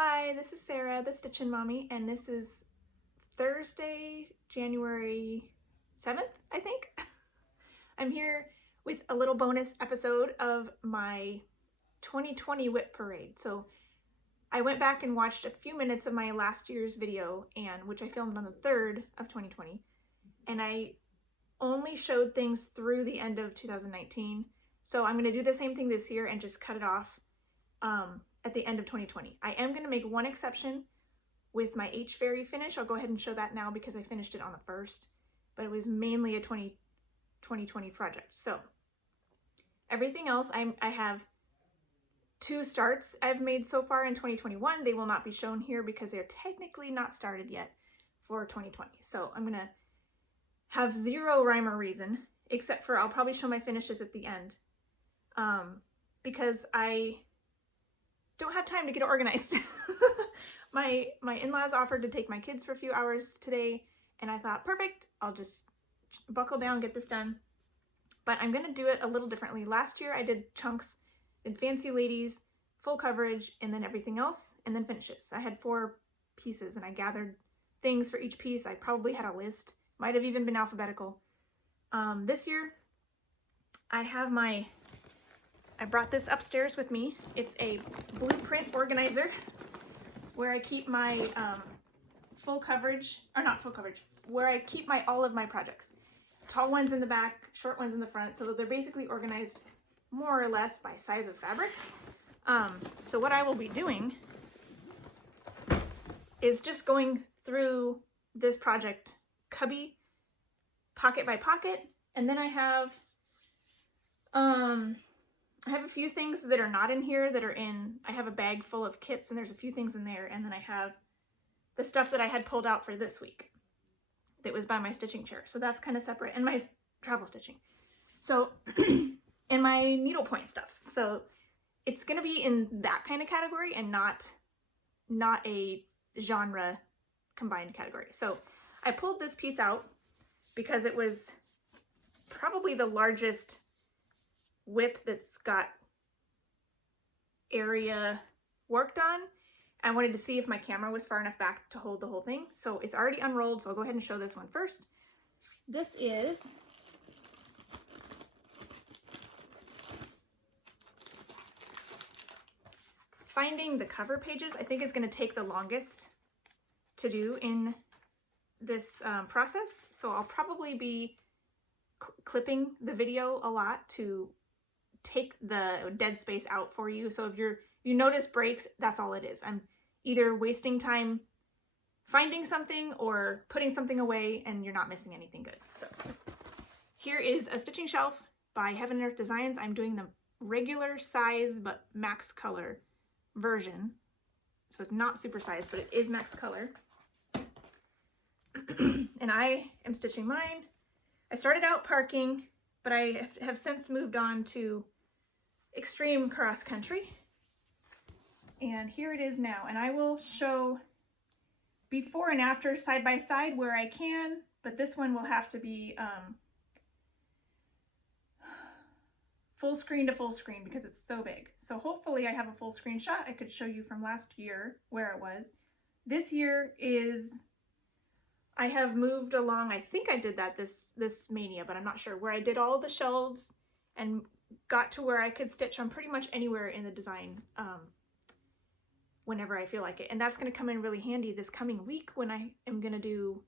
Hi, this is Sarah, the Stitchin Mommy, and this is Thursday, January 7th, I think. I'm here with a little bonus episode of my 2020 WIP parade. So I went back and watched a few minutes of my last year's video, which I filmed on the 3rd of 2020, and I only showed things through the end of 2019. So I'm going to do the same thing this year and just cut it off at the end of 2020. I am going to make one exception with my Fairy finish. I'll go ahead and show that now because I finished it on the 1st, but it was mainly a 2020 project. So everything else, I have 2 starts I've made so far in 2021. They will not be shown here because they're technically not started yet for 2020. So I'm going to have 0 rhyme or reason, except for I'll probably show my finishes at the end because I don't have time to get organized. My in-laws offered to take my kids for a few hours today, and I thought, perfect, I'll just buckle down, get this done. But I'm gonna do it a little differently. Last year I did chunks, did fancy ladies, full coverage, and then everything else, and then finishes. I had 4 pieces, and I gathered things for each piece. I probably had a list, might have even been alphabetical. This year, I brought this upstairs with me. It's a blueprint organizer where I keep my full coverage, or not full coverage, where I keep all of my projects. Tall ones in the back, short ones in the front, so that they're basically organized more or less by size of fabric. So what I will be doing is just going through this project cubby, pocket by pocket, and then I have a few things that are not in here that are in, I have a bag full of kits and there's a few things in there, and then I have the stuff that I had pulled out for this week that was by my stitching chair. So that's kind of separate, and my travel stitching. So, and my needlepoint stuff. So it's going to be in that kind of category and not a genre combined category. So I pulled this piece out because it was probably the largest WIP that's got area worked on. I wanted to see if my camera was far enough back to hold the whole thing. So it's already unrolled, so I'll go ahead and show this one first. This is finding the cover pages. I think is going to take the longest to do in this process. So I'll probably be clipping the video a lot to take the dead space out for you. So if you notice breaks, that's all it is. I'm either wasting time finding something or putting something away, and you're not missing anything good. So here is a stitching shelf by Heaven and Earth Designs. I'm doing the regular size but max color version. So it's not super size, but it is max color. And I am stitching mine. I started out parking, but I have since moved on to extreme cross country. And here it is now. And I will show before and after side by side where I can, but this one will have to be full screen to full screen because it's so big. So hopefully I have a full screen shot I could show you from last year where it was. This year is, I have moved along, I think I did that this mania, but I'm not sure, where I did all the shelves and got to where I could stitch on pretty much anywhere in the design whenever I feel like it. And that's going to come in really handy this coming week when I am going to do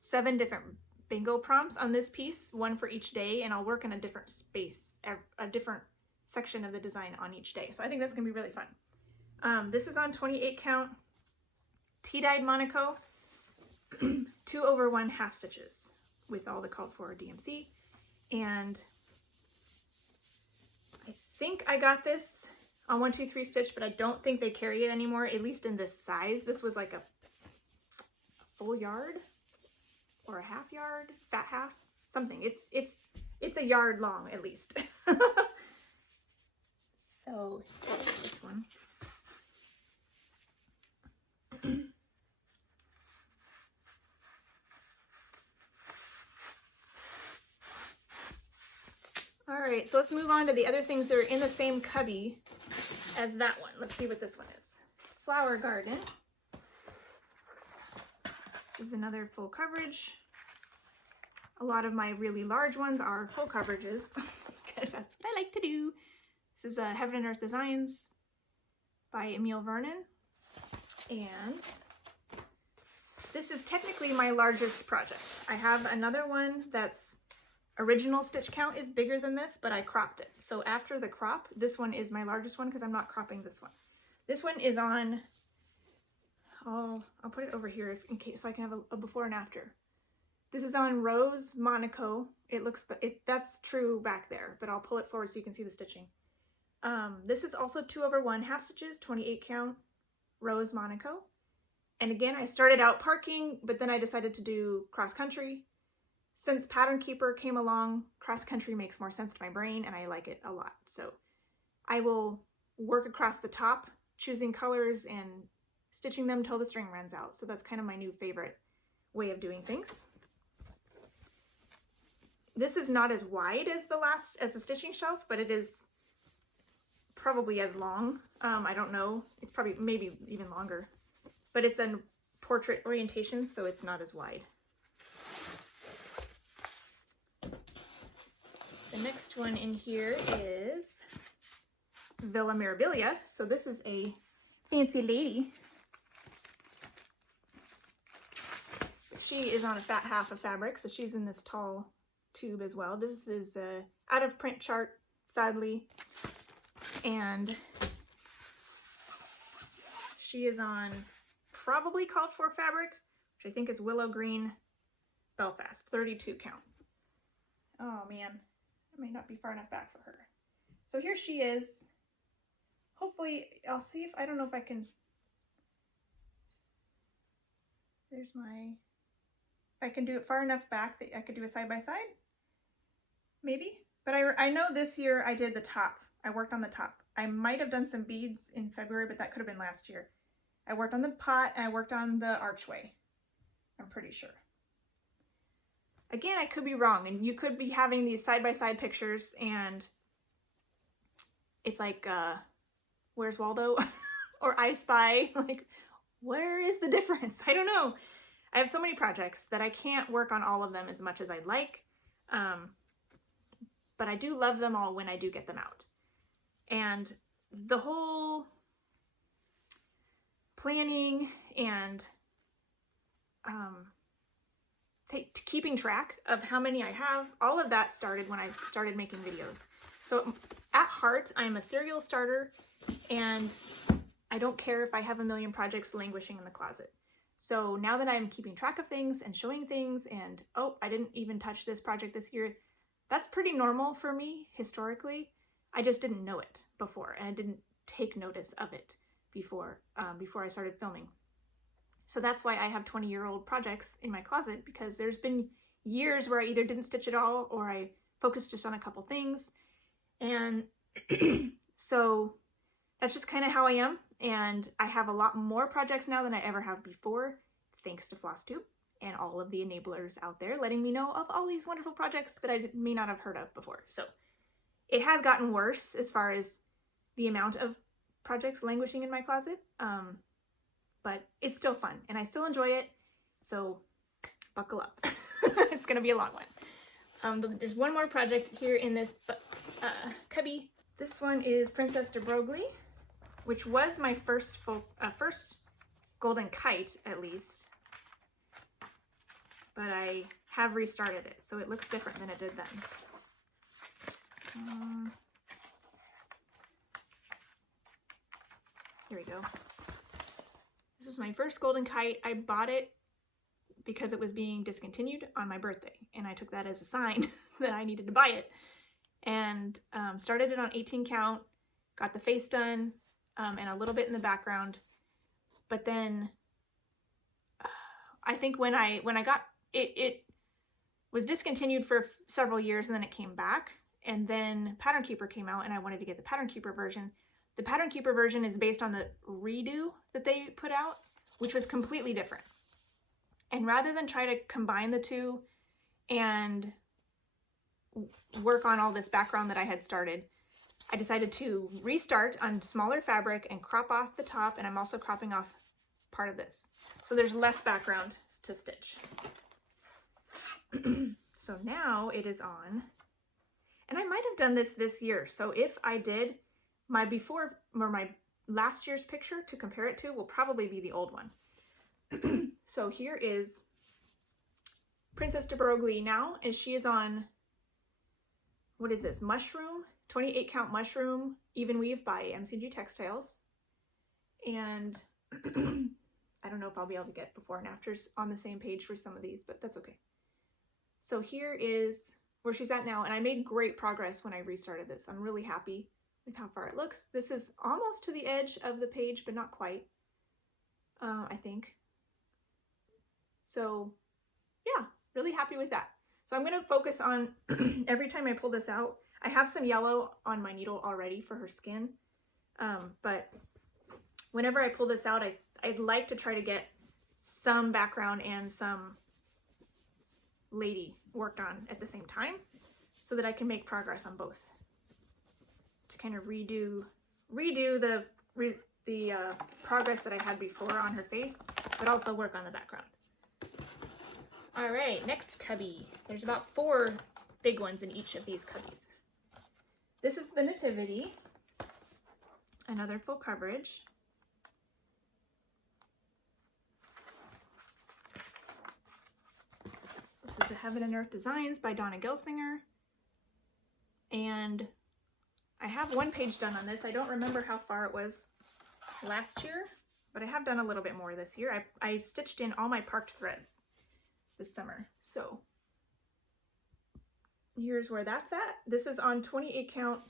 7 different bingo prompts on this piece, 1 for each day, and I'll work in a different space, a different section of the design on each day. So I think that's going to be really fun. This is on 28 count tea-dyed Monaco. 2/1 half stitches with all the called for DMC, and I think I got this on 1, 2, 3 stitch, but I don't think they carry it anymore, at least in this size. This was like a full yard or a half yard, fat half, something. It's a yard long at least. So this one. All right, so let's move on to the other things that are in the same cubby as that one. Let's see what this one is. flower garden. This is another full coverage. A lot of my really large ones are full coverages because that's what I like to do. This is Heaven and Earth Designs by Emile Vernon. And this is technically my largest project. I have another one that's original stitch count is bigger than this, but I cropped it. So after the crop, this one is my largest one because I'm not cropping this one. This one is on, I'll put it over here in case so I can have a before and after. This is on Rose Monaco. It looks, that's true back there, but I'll pull it forward so you can see the stitching. This is also 2/1 half stitches, 28 count, Rose Monaco. And again, I started out parking, but then I decided to do cross country. Since Pattern Keeper came along, cross country makes more sense to my brain and I like it a lot. So I will work across the top, choosing colors and stitching them till the string runs out. So that's kind of my new favorite way of doing things. This is not as wide as the stitching shelf, but it is probably as long. I don't know. It's probably maybe even longer, but it's a portrait orientation, so it's not as wide. The next one in here is Villa Mirabilia. So this is a fancy lady. She is on a fat half of fabric, so she's in this tall tube as well. This is a out of print chart, sadly, and she is on probably called for fabric, which I think is Willow Green Belfast, 32 count. Oh man, I might not be far enough back for her. So here she is. Hopefully, I'll see if, I don't know if I can, there's my, I can do it far enough back that I could do a side by side, maybe. But I know this year I did the top. I worked on the top. I might have done some beads in February, but that could have been last year. I worked on the pot and I worked on the archway. I'm pretty sure. Again, I could be wrong, and you could be having these side by side pictures and it's like, Where's Waldo? Or I Spy. Like, where is the difference? I don't know. I have so many projects that I can't work on all of them as much as I'd like. But I do love them all when I do get them out. And the whole planning and keeping track of how many I have, all of that started when I started making videos. So at heart, I'm a serial starter, and I don't care if I have a million projects languishing in the closet. So now that I'm keeping track of things and showing things and, oh, I didn't even touch this project this year, that's pretty normal for me historically. I just didn't know it before, and I didn't take notice of it before I started filming. So that's why I have 20-year-old projects in my closet, because there's been years where I either didn't stitch at all or I focused just on a couple things. And so that's just kind of how I am. And I have a lot more projects now than I ever have before, thanks to Flosstube and all of the enablers out there letting me know of all these wonderful projects that I may not have heard of before. So it has gotten worse as far as the amount of projects languishing in my closet, but it's still fun and I still enjoy it. So buckle up. It's gonna be a long one. There's one more project here in this cubby. This one is Princess de Broglie, which was my first golden kite, at least, but I have restarted it, so it looks different than it did then. Here we go. This is my first golden kite. I bought it because it was being discontinued on my birthday, and I took that as a sign that I needed to buy it. And started it on 18 count, got the face done, and a little bit in the background. But then I think when I got it was discontinued for several years, and then it came back, and then Pattern Keeper came out and I wanted to get the Pattern Keeper version. The Pattern Keeper version is based on the redo that they put out, which was completely different. And rather than try to combine the two and work on all this background that I had started, I decided to restart on smaller fabric and crop off the top, and I'm also cropping off part of this. So there's less background to stitch. So now it is on, and I might have done this year. So if I did, my before or my last year's picture to compare it to will probably be the old one. So here is Princess de Broglie now, and she is on, what is this, mushroom, 28 count mushroom, even weave by MCG Textiles. And I don't know if I'll be able to get before and afters on the same page for some of these, but that's okay. So here is where she's at now, and I made great progress when I restarted this. I'm really happy with how far it looks. This is almost to the edge of the page, but not quite, I think. So yeah, really happy with that. So I'm going to focus on, every time I pull this out, I have some yellow on my needle already for her skin, but whenever I pull this out, I'd like to try to get some background and some lady worked on at the same time so that I can make progress on both, to kind of redo the progress that I had before on her face, but also work on the background. All right, next cubby. There's about 4 big ones in each of these cubbies. This is the Nativity, another full coverage. This is a Heaven and Earth Designs by Donna Gelsinger. And I have one page done on this. I don't remember how far it was last year, but I have done a little bit more this year. I stitched in all my parked threads this summer. So here's where that's at. This is on 28 count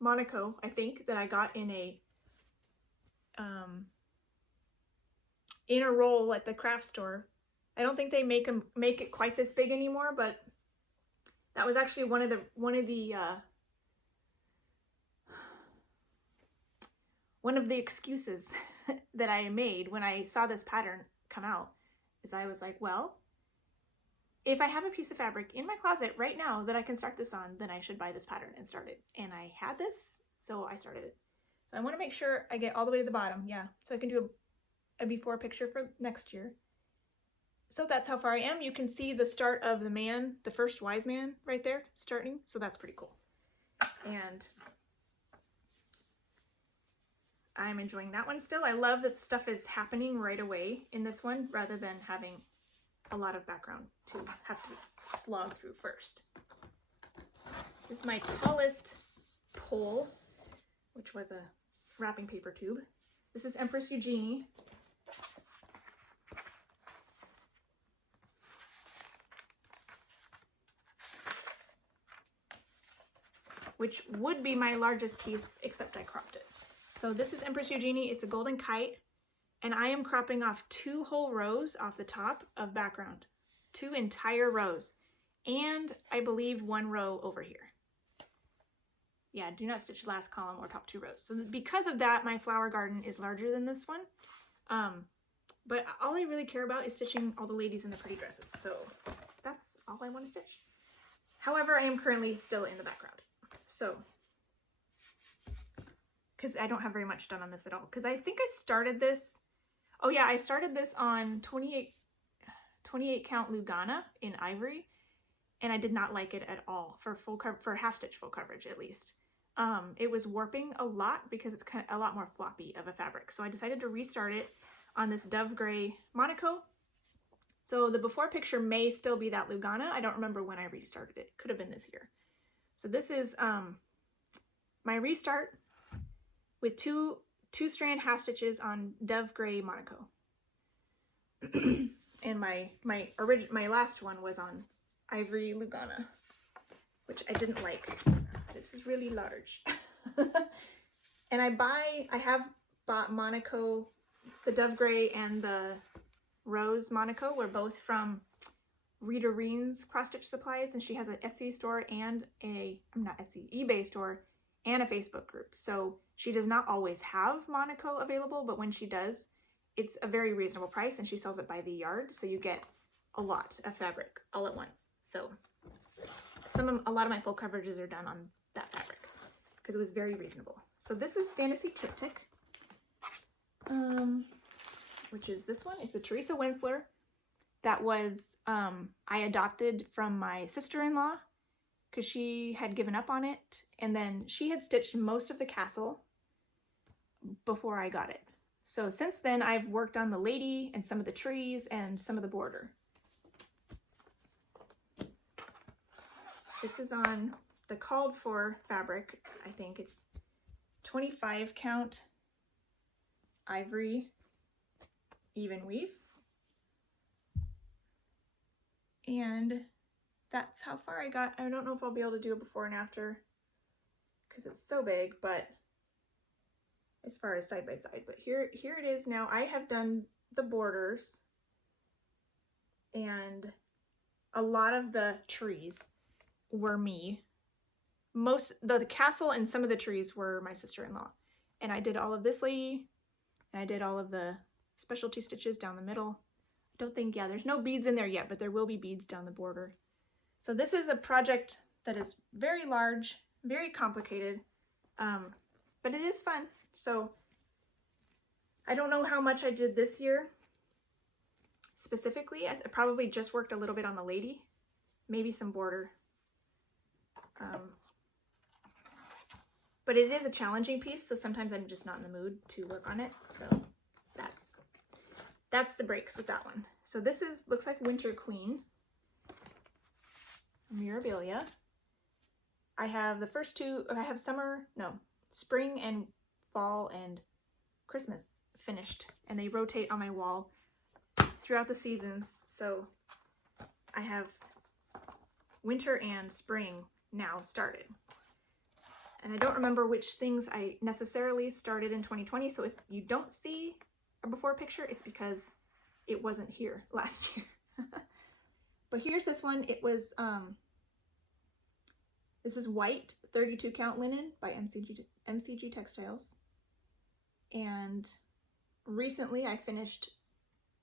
Monaco, I think, that I got in a roll at the craft store. I don't think they make it quite this big anymore, but that was actually one of the excuses that I made when I saw this pattern come out, is I was like, well, if I have a piece of fabric in my closet right now that I can start this on, then I should buy this pattern and start it. And I had this, so I started it. So I want to make sure I get all the way to the bottom, yeah, so I can do a before picture for next year. So that's how far I am. You can see the start of the man, the first wise man right there starting, so that's pretty cool. And I'm enjoying that one still. I love that stuff is happening right away in this one rather than having a lot of background to have to slog through first. This is my tallest pole, which was a wrapping paper tube. This is Empress Eugenie. Which would be my largest piece, except I cropped it. So this is Empress Eugenie. It's a golden kite, and I am cropping off 2 whole rows off the top of background, 2 entire rows, and I believe 1 row over here. Yeah, do not stitch last column or top 2 rows. So because of that, my flower garden is larger than this one. But all I really care about is stitching all the ladies in the pretty dresses. So that's all I want to stitch. However, I am currently still in the background. So, because I don't have very much done on this at all. Because I think I started this, oh yeah, I started this on 28 count Lugana in ivory, and I did not like it at all for half stitch full coverage at least. It was warping a lot because it's kind of a lot more floppy of a fabric. So I decided to restart it on this dove gray Monaco. So the before picture may still be that Lugana. I don't remember when I restarted it. Could have been this year. So this is my restart with two strand half stitches on dove gray Monaco. And my last one was on ivory Lugana, which I didn't like. This is really large. And I have bought Monaco, the dove gray and the rose Monaco were both from Rita Reen's Cross Stitch Supplies, and she has an Etsy store and eBay store and a Facebook group. So she does not always have Monaco available, but when she does, it's a very reasonable price, and she sells it by the yard, so you get a lot of fabric all at once. So a lot of my full coverages are done on that fabric because it was very reasonable. So this is Fantasy Triptych, which is this one. It's a Teresa Wensler that was, I adopted from my sister-in-law because she had given up on it, and then she had stitched most of the castle before I got it. So since then I've worked on the lady and some of the trees and some of the border. This is on the called for fabric. I think it's 25 count ivory even weave. And that's how far I got. I don't know if I'll be able to do a before and after because it's so big, but as far as side by side. But here it is now. I have done the borders and a lot of the trees were me. Most the castle and some of the trees were my sister-in-law. And I did all of this lady, and I did all of the specialty stitches down the middle. I don't think, yeah, there's no beads in there yet, but there will be beads down the border. So this is a project that is very large, very complicated, but it is fun. So I don't know how much I did this year specifically. I probably just worked a little bit on the lady, maybe some border. But it is a challenging piece, so sometimes I'm just not in the mood to work on it. So that's the breaks with that one. So this looks like Winter Queen. Mirabilia. I have the first two, I have spring and fall and Christmas finished, and they rotate on my wall throughout the seasons. So I have winter and spring now started. And I don't remember which things I necessarily started in 2020, so if you don't see a before picture, it's because it wasn't here last year. But here's this one. It was, this is white 32 count linen by MCG Textiles. And recently I finished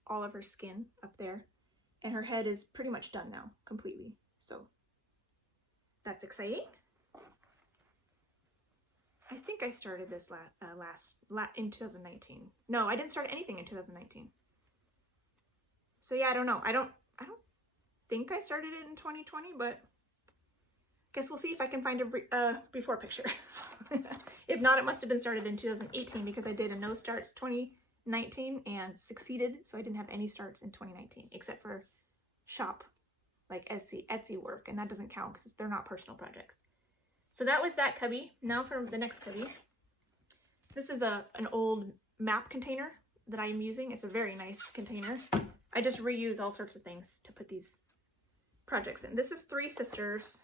all of her skin up there, and her head is pretty much done now, completely. So that's exciting. I think I started this in 2019. No, I didn't start anything in 2019. So yeah, I don't know. I don't think I started it in 2020, but I guess we'll see if I can find a before picture. If not, it must have been started in 2018 because I did a no starts 2019 and succeeded, so I didn't have any starts in 2019 except for shop, like Etsy work, and that doesn't count because they're not personal projects. So that was that cubby. Now for the next cubby. This is an old map container that I'm using. It's a very nice container. I just reuse all sorts of things to put these projects in. This is Three Sisters.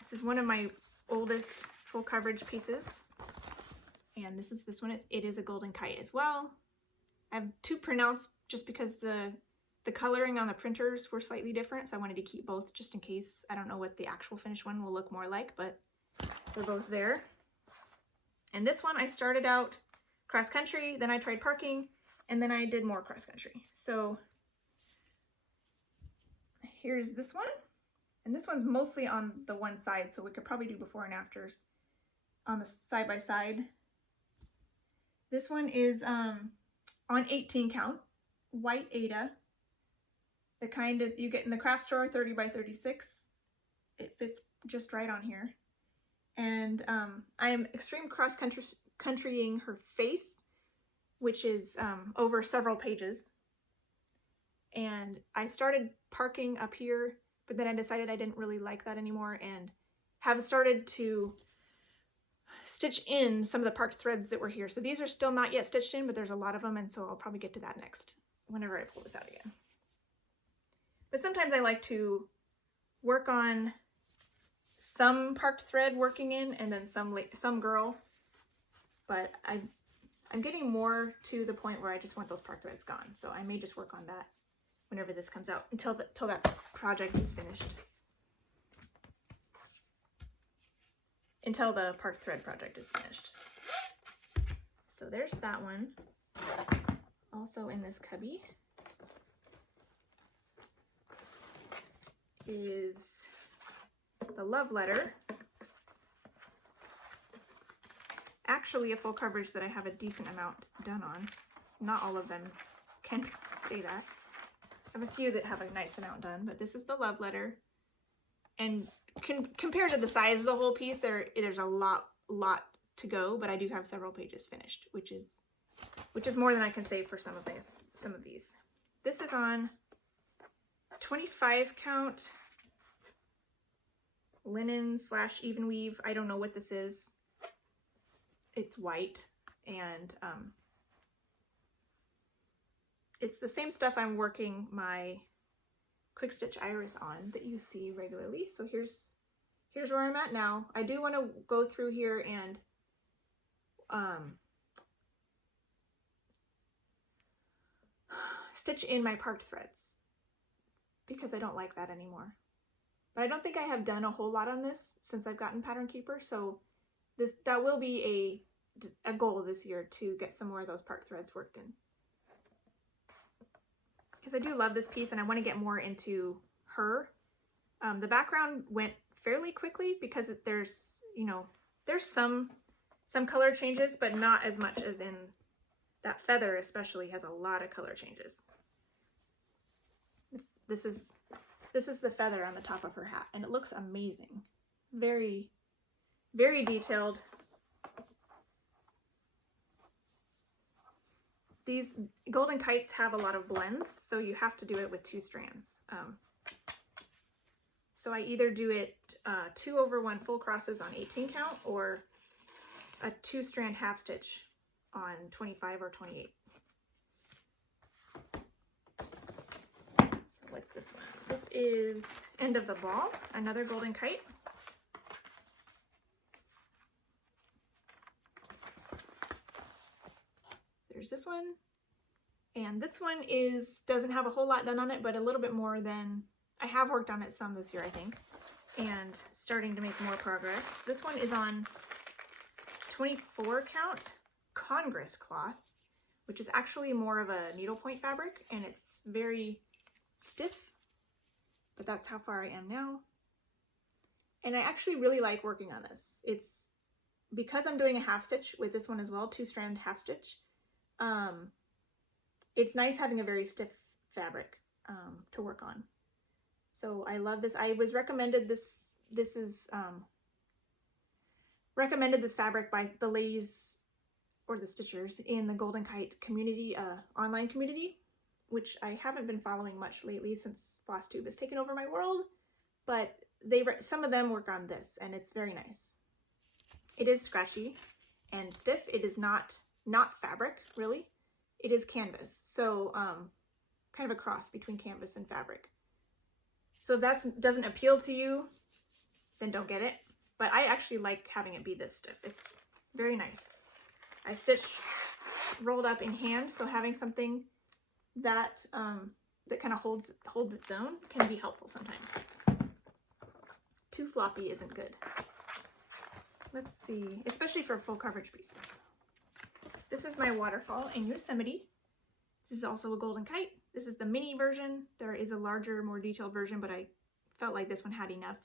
This is one of my oldest full coverage pieces. And this is this one. It is a golden kite as well. I have two printouts just because the coloring on the printers were slightly different, so I wanted to keep both just in case. I don't know what the actual finished one will look more like, but they're both there. And this one I started out cross country, then I tried parking, and then I did more cross country. So here's this one, and this one's mostly on the one side, so we could probably do before and afters on the side by side. This one is on 18 count, white Ada. The kind of you get in the craft store, 30 by 36. It fits just right on here. And I am extreme cross countrying her face, which is over several pages. And I started parking up here, but then I decided I didn't really like that anymore and have started to stitch in some of the parked threads that were here. So these are still not yet stitched in, but there's a lot of them, and so I'll probably get to that next whenever I pull this out again. But sometimes I like to work on some parked thread working in, and then some girl. But I'm getting more to the point where I just want those parked threads gone. So I may just work on that whenever this comes out until that project is finished. Until the parked thread project is finished. So there's that one. Also in this cubby is the love letter. Actually, a full coverage that I have a decent amount done on. Not all of them can say that. I have a few that have a nice amount done, but this is the love letter. And compared to the size of the whole piece, there's a lot to go, but I do have several pages finished, which is more than I can say for some of these. This is on 25 count linen / even weave. I don't know what this is. It's white, and it's the same stuff I'm working my quick stitch iris on that you see regularly. So here's where I'm at now. I do want to go through here and stitch in my parked threads because I don't like that anymore. But I don't think I have done a whole lot on this since I've gotten Pattern Keeper, so that will be a goal this year to get some more of those parked threads worked in. Because I do love this piece and I want to get more into her. The background went fairly quickly because there's some color changes, but not as much as in that feather, especially has a lot of color changes. This is the feather on the top of her hat, and it looks amazing. Very, very detailed. These golden kites have a lot of blends, so you have to do it with 2 strands. So I either do it 2/1 full crosses on 18 count or a 2-strand half stitch on 25 or 28. So what's this one? This is End of the Ball, another golden kite. There's this one, and this one doesn't have a whole lot done on it, but a little bit more than I have worked on it some this year, I think, and starting to make more progress. This one is on 24 count Congress cloth, which is actually more of a needlepoint fabric, and it's very stiff, but that's how far I am now. And I actually really like working on this. It's because I'm doing a half stitch with this one as well, 2-strand half stitch. It's nice having a very stiff fabric to work on. So I love this. I was recommended this fabric by the ladies or the stitchers in the Golden Kite community, online community, which I haven't been following much lately since Flosstube has taken over my world, but some of them work on this, and it's very nice. It is scratchy and stiff. It is not fabric, really. It is canvas, so kind of a cross between canvas and fabric. So if that doesn't appeal to you, then don't get it. But I actually like having it be this stiff. It's very nice. I stitch rolled up in hand, so having something that that kind of holds its own can be helpful sometimes. Too floppy isn't good. Let's see, especially for full coverage pieces. This is my waterfall in Yosemite. This is also a golden kite. This is the mini version. There is a larger, more detailed version, but I felt like this one had enough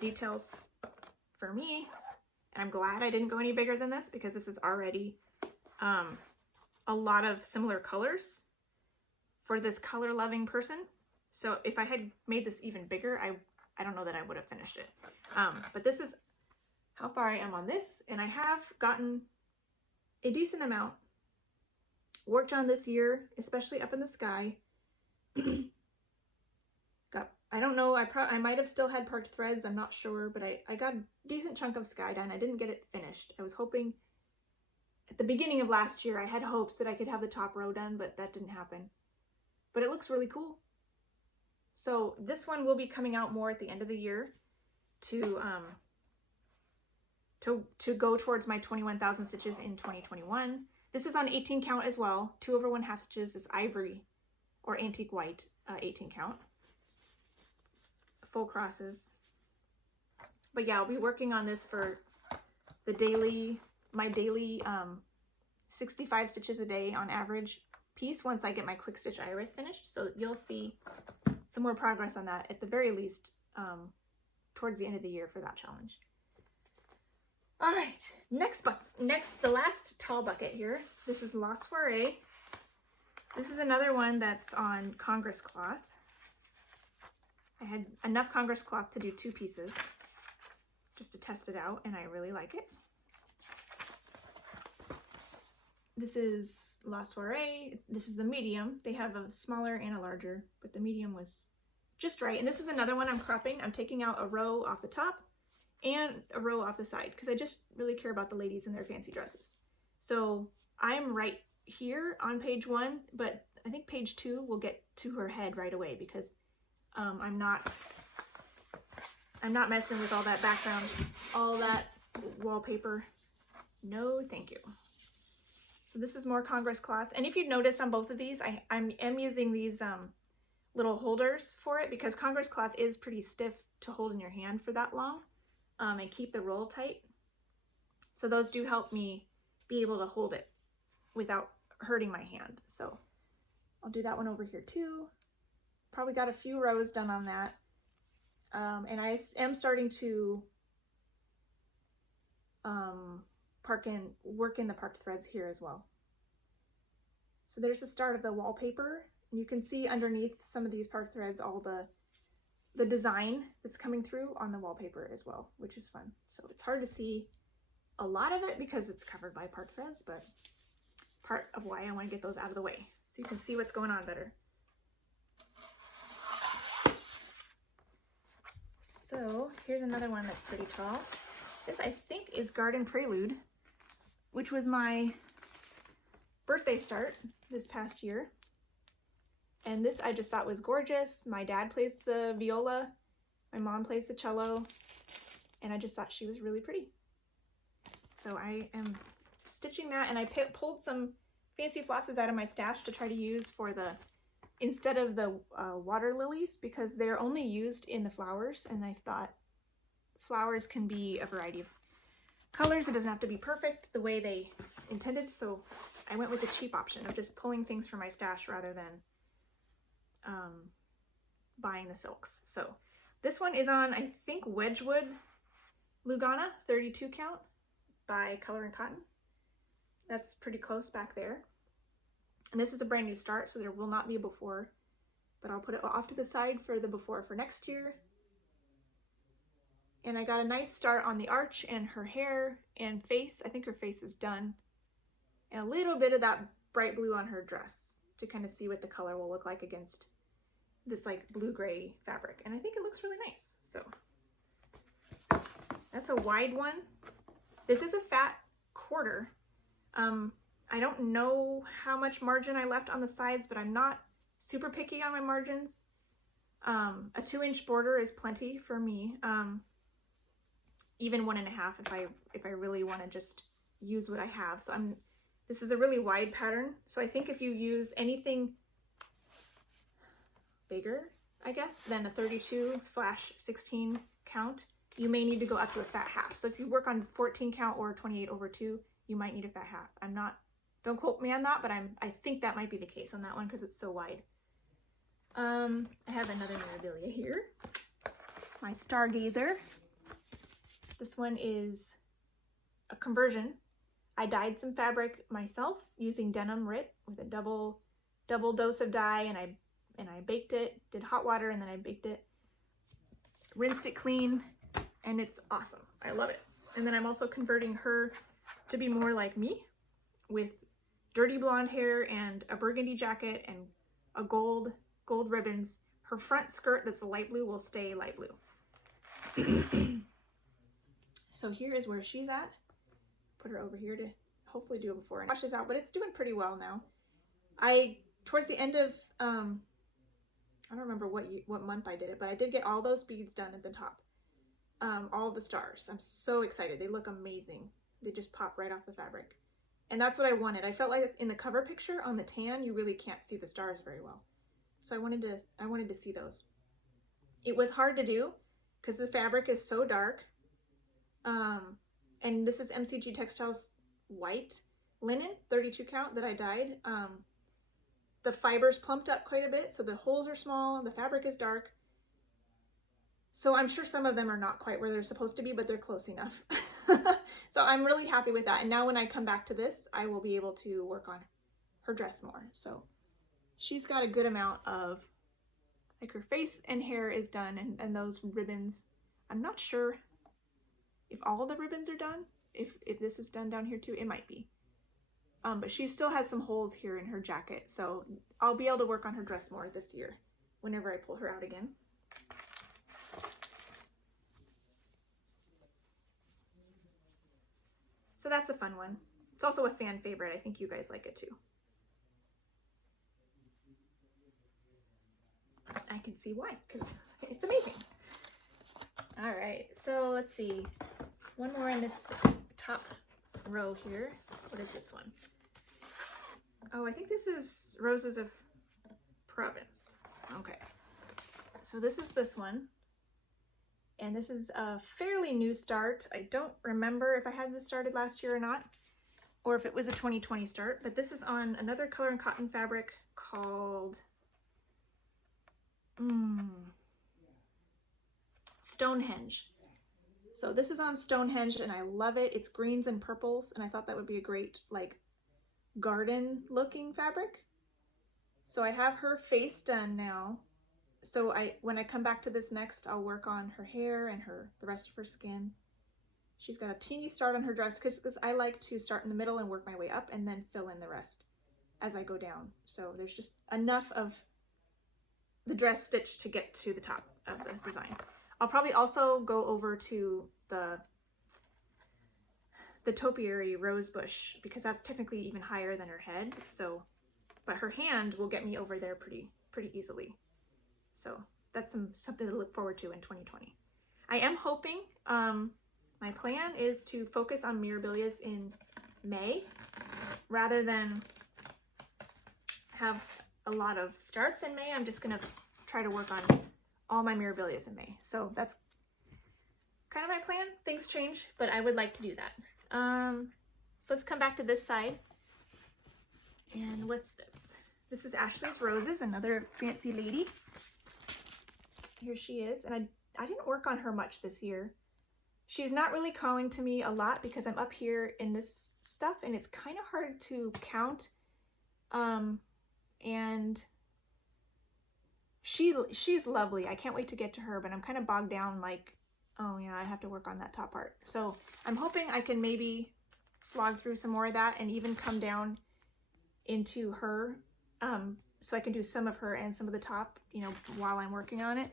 details for me. And I'm glad I didn't go any bigger than this because this is already a lot of similar colors for this color-loving person. So if I had made this even bigger, I don't know that I would have finished it. But this is how far I am on this, and I have gotten a decent amount worked on this year, especially up in the sky. I don't know, I might have still had parked threads, I'm not sure, but I got a decent chunk of sky done. I didn't get it finished. I was hoping, at the beginning of last year, I had hopes that I could have the top row done, but that didn't happen. But it looks really cool. So this one will be coming out more at the end of the year to go towards my 21,000 stitches in 2021. This is on 18 count as well. 2/1 half stitches is ivory or antique white, 18 count. Full crosses. But yeah, I'll be working on this for my daily 65 stitches a day on average piece once I get my quick stitch iris finished. So you'll see some more progress on that at the very least towards the end of the year for that challenge. All right, next, the last tall bucket here. This is La Soiree. This is another one that's on Congress cloth. I had enough Congress cloth to do 2 pieces just to test it out, and I really like it. This is La Soiree. This is the medium. They have a smaller and a larger, but the medium was just right. And this is another one I'm cropping. I'm taking out a row off the top and a row off the side because I just really care about the ladies in their fancy dresses. So I'm right here on page 1, but I think page 2 will get to her head right away because I'm not messing with all that background, all that wallpaper. No, thank you. So this is more Congress cloth. And if you've noticed on both of these, I am using these little holders for it because Congress cloth is pretty stiff to hold in your hand for that long and keep the roll tight. So those do help me be able to hold it without hurting my hand. So I'll do that one over here too. Probably got a few rows done on that. And I am starting to work in the parked threads here as well. So there's the start of the wallpaper, and you can see underneath some of these parked threads all the design that's coming through on the wallpaper as well, which is fun. So it's hard to see a lot of it because it's covered by parked threads, but part of why I want to get those out of the way so you can see what's going on better. So here's another one that's pretty tall. This I think is Garden Prelude, which was my birthday start this past year. And this I just thought was gorgeous. My dad plays the viola, my mom plays the cello, and I just thought she was really pretty. So I am stitching that, and I pulled some fancy flosses out of my stash to try to use for the, instead of the water lilies, because they're only used in the flowers, and I thought flowers can be a variety of colors. It doesn't have to be perfect the way they intended, so I went with the cheap option of just pulling things from my stash rather than buying the silks. So this one is on, I think, Wedgwood Lugana 32 count by Color and Cotton. That's pretty close back there. And this is a brand new start, so there will not be a before, but I'll put it off to the side for the before for next year. And I got a nice start on the arch and her hair and face. I think her face is done. And a little bit of that bright blue on her dress to kind of see what the color will look like against this like blue-gray fabric. And I think it looks really nice. So that's a wide one. This is a fat quarter. I don't know how much margin I left on the sides, but I'm not super picky on my margins. A 2-inch border is plenty for me. Even 1.5 if I really want to just use what I have. So this is a really wide pattern. So I think if you use anything bigger, I guess, than a 32/16 count, you may need to go up to a fat half. So if you work on 14 count or 28/2, you might need a fat half. Don't quote me on that, but I think that might be the case on that one because it's so wide. I have another memorabilia here. My Stargazer. This one is a conversion. I dyed some fabric myself using denim RIT with a double dose of dye, and I baked it, did hot water, and then I baked it, rinsed it clean, and it's awesome. I love it. And then I'm also converting her to be more like me with dirty blonde hair and a burgundy jacket and a gold ribbons. Her front skirt that's a light blue will stay light blue. So here is where she's at. Put her over here to hopefully do it before and washes out, but it's doing pretty well now. Towards the end of, I don't remember what month I did it, but I did get all those beads done at the top. All the stars. I'm so excited. They look amazing. They just pop right off the fabric. And that's what I wanted. I felt like in the cover picture on the tan, you really can't see the stars very well. So I wanted to see those. It was hard to do because the fabric is so dark. And this is MCG Textiles white linen, 32 count that I dyed. the fiber's plumped up quite a bit, so the holes are small, the fabric is dark. So I'm sure some of them are not quite where they're supposed to be, but they're close enough. So I'm really happy with that. And now when I come back to this, I will be able to work on her dress more. So she's got a good amount of, like, her face and hair is done, and those ribbons. I'm not sure if all the ribbons are done. If this is done down here too, it might be. But she still has some holes here in her jacket, so I'll be able to work on her dress more this year whenever I pull her out again. So that's a fun one. It's also a fan favorite. I think you guys like it too. I can see why, because it's amazing. All right, so let's see. One more in this top row here. What is this one? Oh, I think this is Roses of Provence. Okay, so this is this one. And this is a fairly new start. I don't remember if I had this started last year or not, or if it was a 2020 start, but this is on another color and cotton fabric called Stonehenge. So this is on Stonehenge and I love it. It's greens and purples, and I thought that would be a great, like, garden looking fabric. So I have her face done now. So when I come back to this next, I'll work on her hair and the rest of her skin. She's got a teeny start on her dress because I like to start in the middle and work my way up and then fill in the rest as I go down. So there's just enough of the dress stitch to get to the top of the design. I'll probably also go over to the topiary rose bush because that's technically even higher than her head. So, but her hand will get me over there pretty easily. So that's something to look forward to in 2020. I am hoping, my plan is to focus on mirabilias in May rather than have a lot of starts in May. I'm just gonna try to work on all my mirabilias in May. So that's kind of my plan. Things change, but I would like to do that. So let's come back to this side. And what's this? This is Ashley's Roses, another fancy lady. Here she is, and I didn't work on her much this year. She's not really calling to me a lot because I'm up here in this stuff and it's kind of hard to count. And she's lovely. I can't wait to get to her, but I'm kind of bogged down, like, oh yeah, I have to work on that top part. So I'm hoping I can maybe slog through some more of that and even come down into her, so I can do some of her and some of the top, you know, while I'm working on it,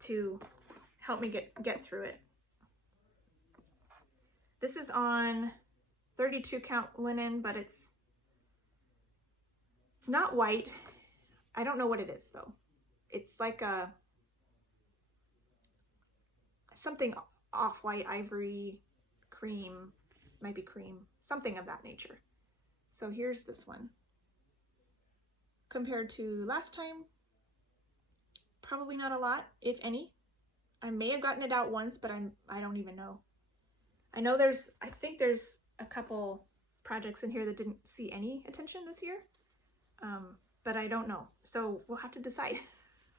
to help me get through it. This is on 32 count linen, but it's not white. I don't know what it is though. It's like something off-white, ivory, cream, might be cream, something of that nature. So here's this one. Compared to last time, probably not a lot, if any. I may have gotten it out once, but I don't even know. I know I think there's a couple projects in here that didn't see any attention this year, but I don't know. So we'll have to decide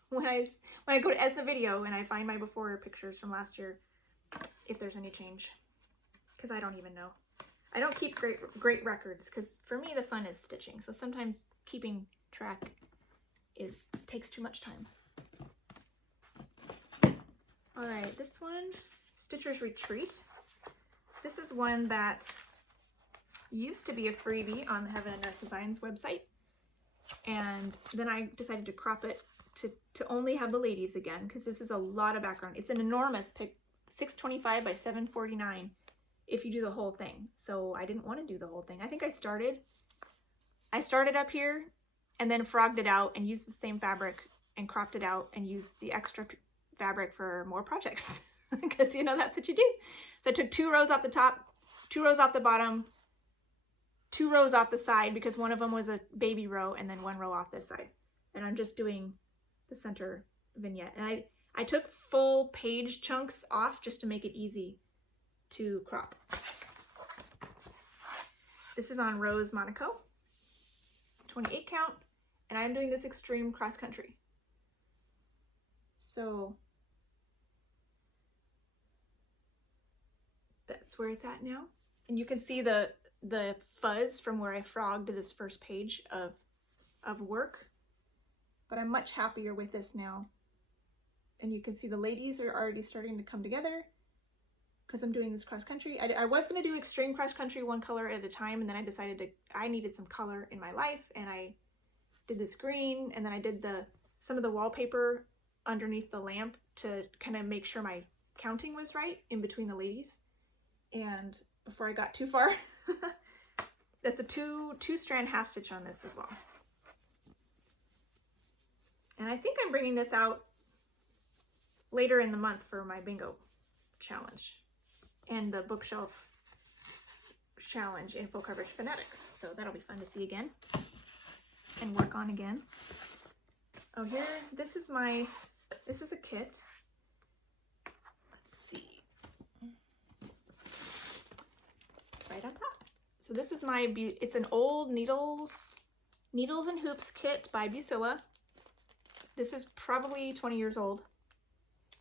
when I go to edit the video and I find my before pictures from last year, if there's any change, because I don't even know. I don't keep great records because for me the fun is stitching. So sometimes keeping track takes too much time. All right, this one, Stitchers Retreat. This is one that used to be a freebie on the Heaven and Earth Designs website, and then I decided to crop it to only have the ladies again because this is a lot of background. It's an enormous pic, 625 by 749 if you do the whole thing. So I didn't want to do the whole thing. I think I started up here and then frogged it out and used the same fabric and cropped it out and used the extra fabric for more projects because, you know, that's what you do. So I took 2 rows off the top, 2 rows off the bottom, 2 rows off the side because one of them was a baby row, and then 1 row off this side. And I'm just doing the center vignette. And I took full page chunks off just to make it easy to crop. This is on Rose Monaco, 28 count. and I'm doing this extreme cross country. So that's where it's at now. And you can see the fuzz from where I frogged this first page of work. But I'm much happier with this now. And you can see the ladies are already starting to come together because I'm doing this cross country. I was going to do extreme cross country one color at a time, and then I decided I needed some color in my life, and I did this green, and then I did some of the wallpaper underneath the lamp to kind of make sure my counting was right in between the ladies. And before I got too far, that's a two strand half stitch on this as well. And I think I'm bringing this out later in the month for my bingo challenge and the bookshelf challenge in full coverage phonetics. So that'll be fun to see again and work on again. Oh, here, this is a kit. Let's see. Right on top. So this is it's an old Needles and Hoops kit by Busilla. This is probably 20 years old.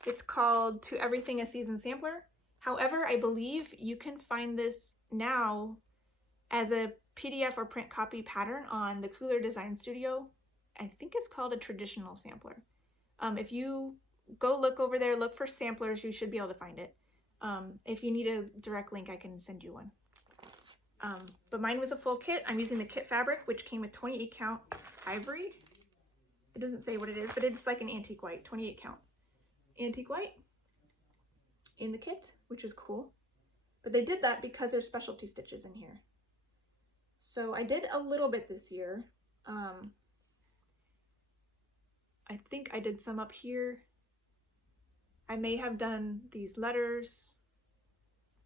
It's called To Everything a Season Sampler. However, I believe you can find this now as a PDF or print copy pattern on the Cooler Design Studio. I think it's called a traditional sampler. If you go look over there, look for samplers, you should be able to find it. If you need a direct link, I can send you one. But mine was a full kit. I'm using the kit fabric, which came with 28 count ivory. It doesn't say what it is, but it's like an antique white, 28 count antique white in the kit, which is cool. But they did that because there's specialty stitches in here. So I did a little bit this year. I think I did some up here. I may have done these letters,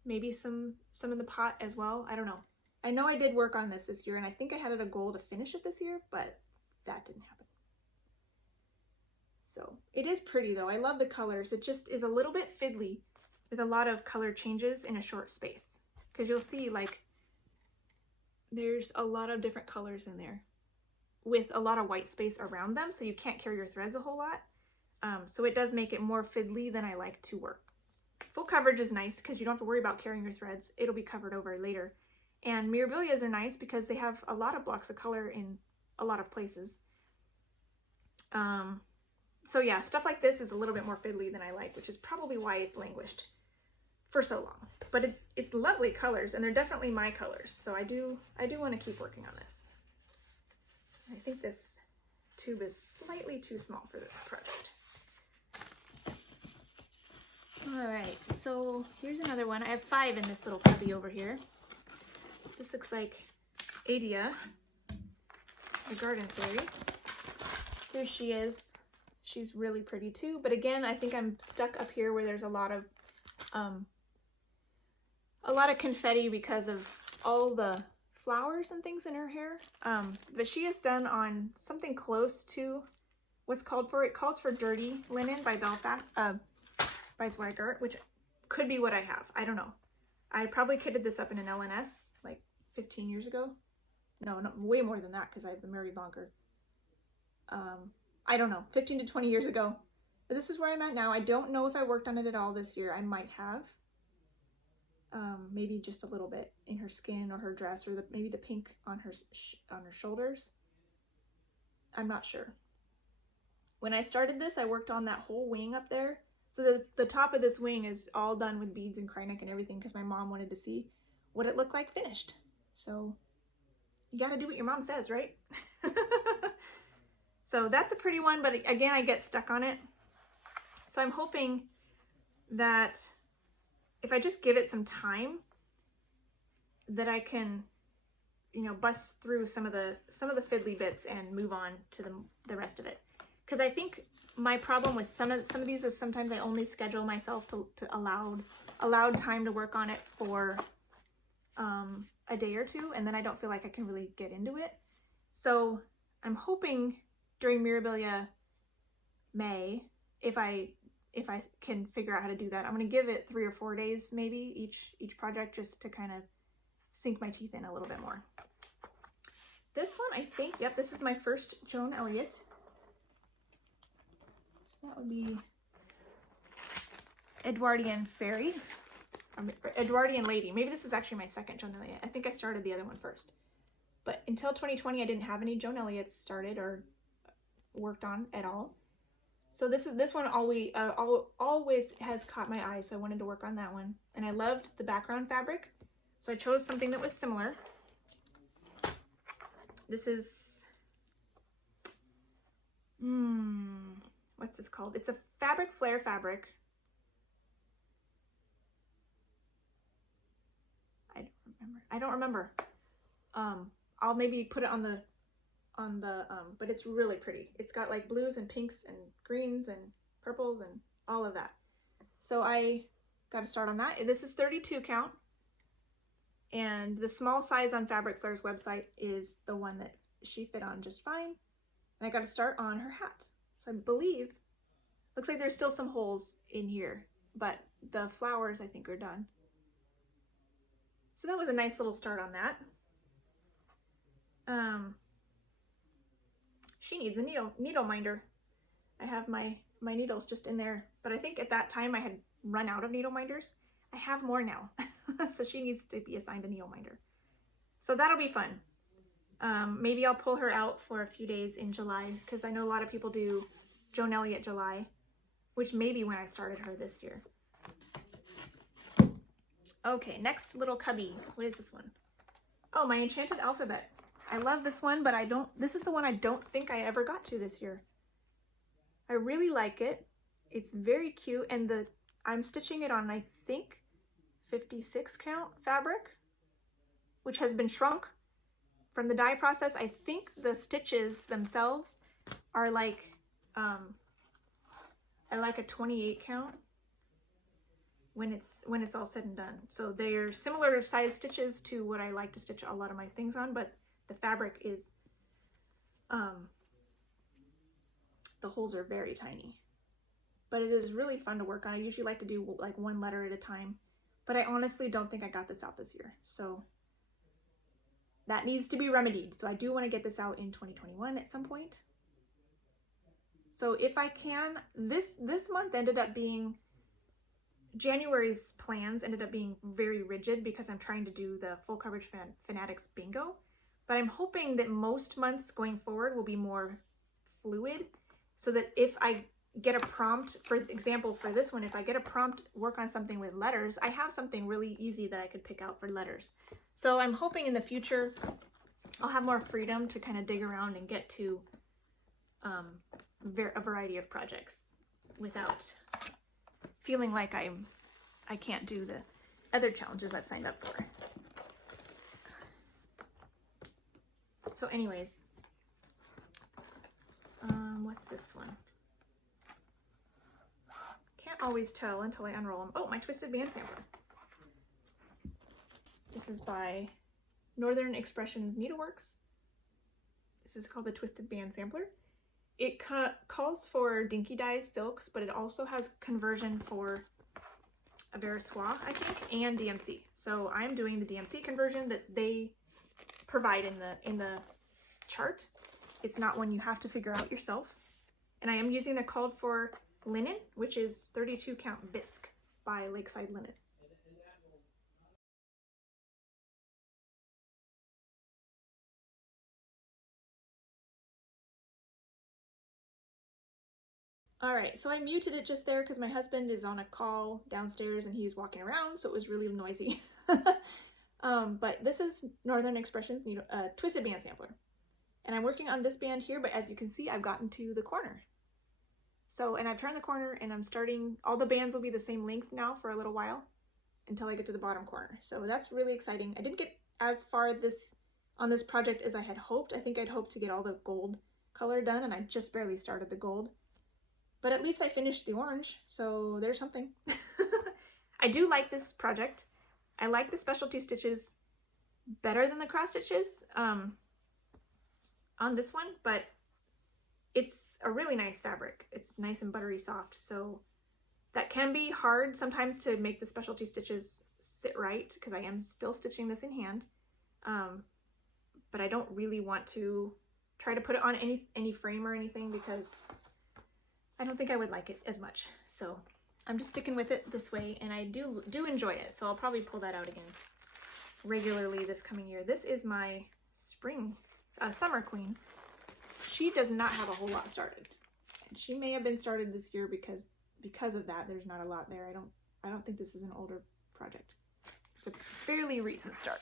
maybe some in the pot as well. I don't know. I know I did work on this year, and I think I had a goal to finish it this year, but that didn't happen. So it is pretty though. I love the colors. It just is a little bit fiddly with a lot of color changes in a short space, because you'll see like there's a lot of different colors in there with a lot of white space around them, so you can't carry your threads a whole lot. So it does make it more fiddly than I like to work. Full coverage is nice because you don't have to worry about carrying your threads. It'll be covered over later. And mirabilias are nice because they have a lot of blocks of color in a lot of places. So yeah, stuff like this is a little bit more fiddly than I like, which is probably why it's languished for so long. But it's lovely colors, and they're definitely my colors. So I do want to keep working on this. I think this tube is slightly too small for this project. All right, so here's another one. I have 5 in this little cubby over here. This looks like Adia, the garden fairy. Here she is. She's really pretty too, but again, I think I'm stuck up here where there's a lot of confetti because of all the flowers and things in her hair. But she is done on something close to what's called for. It calls for Dirty Linen by by Zweigart, which could be what I have. I don't know. I probably kitted this up in an LNS like 15 years ago. No, way more than that because I've been married longer. I don't know, 15 to 20 years ago. But this is where I'm at now. I don't know if I worked on it at all this year. I might have. Maybe just a little bit in her skin or her dress, or maybe the pink on her shoulders. I'm not sure. When I started this, I worked on that whole wing up there. So the top of this wing is all done with beads and Krynic and everything because my mom wanted to see what it looked like finished. So you gotta do what your mom says, right? So that's a pretty one, but again, I get stuck on it. So I'm hoping that if I just give it some time, that I can, you know, bust through some of the fiddly bits and move on to the rest of it. Because I think my problem with some of these is sometimes I only schedule myself to allowed time to work on it for a day or two, and then I don't feel like I can really get into it. So I'm hoping during Mirabilia May, if I can figure out how to do that, I'm going to give it 3 or 4 days maybe each project, just to kind of sink my teeth in a little bit more. This one, I think, yep, this is my first Joan Elliott. So that would be Edwardian Fairy, Edwardian Lady. Maybe this is actually my second Joan Elliott. I think I started the other one first. But until 2020, I didn't have any Joan Elliott's started or worked on at all. So this one always has caught my eye, so I wanted to work on that one. And I loved the background fabric, so I chose something that was similar. This is, what's this called? It's a fabric flare fabric. I don't remember. I'll maybe put it on the but it's really pretty. It's got like blues and pinks and greens and purples and all of that. So I got to start on that. This is 32 count. And the small size on Fabric Flare's website is the one that she fit on just fine. And I got to start on her hat. So I believe, looks like there's still some holes in here, but the flowers I think are done. So that was a nice little start on that. She needs a needle minder. I have my needles just in there, but I think at that time I had run out of needle minders. I have more now, so she needs to be assigned a needle minder. So that'll be fun. Maybe I'll pull her out for a few days in July, because I know a lot of people do Joan Elliott July, which may be when I started her this year. Okay, next little cubby. What is this one? Oh, my Enchanted Alphabet. I love this one, but this is the one I don't think I ever got to this year. I really like it. It's very cute, and I'm stitching it on, I think, 56 count fabric, which has been shrunk from the dye process. I think the stitches themselves are like, I like a 28 count when it's all said and done. So they're similar size stitches to what I like to stitch a lot of my things on, but the fabric is, the holes are very tiny, but it is really fun to work on. I usually like to do like one letter at a time, but I honestly don't think I got this out this year. So that needs to be remedied. So I do want to get this out in 2021 at some point. So if I can, this month ended up being, January's plans ended up being very rigid because I'm trying to do the full coverage Fanatics bingo. But I'm hoping that most months going forward will be more fluid, so that if I get a prompt, for example, for this one, if I get a prompt, work on something with letters, I have something really easy that I could pick out for letters. So I'm hoping in the future I'll have more freedom to kind of dig around and get to a variety of projects without feeling like I can't do the other challenges I've signed up for. So anyways, what's this one? Can't always tell until I unroll them. Oh, my Twisted Band Sampler. This is by Northern Expressions Needleworks. This is called the Twisted Band Sampler. It calls for Dinky Dyes silks, but it also has conversion for a Verissois, I think, and DMC. So I'm doing the DMC conversion that they provide in the chart. It's not one you have to figure out yourself. And I am using the called for linen, which is 32 count bisque by Lakeside Linens. All right, so I muted it just there because my husband is on a call downstairs and he's walking around, so it was really noisy. But this is Northern Expressions Twisted Band Sampler. And I'm working on this band here, but as you can see, I've gotten to the corner. So, and I've turned the corner and I'm starting, all the bands will be the same length now for a little while until I get to the bottom corner. So that's really exciting. I didn't get as far on this project as I had hoped. I think I'd hoped to get all the gold color done, and I just barely started the gold. But at least I finished the orange, so there's something. I do like this project. I like the specialty stitches better than the cross stitches on this one, but it's a really nice fabric. It's nice and buttery soft, so that can be hard sometimes to make the specialty stitches sit right, because I am still stitching this in hand. but I don't really want to try to put it on any frame or anything because I don't think I would like it as much. So I'm just sticking with it this way, and I do enjoy it. So I'll probably pull that out again regularly this coming year. This is my summer queen. She does not have a whole lot started, and she may have been started this year because of that. There's not a lot there. I don't think this is an older project. It's a fairly recent start.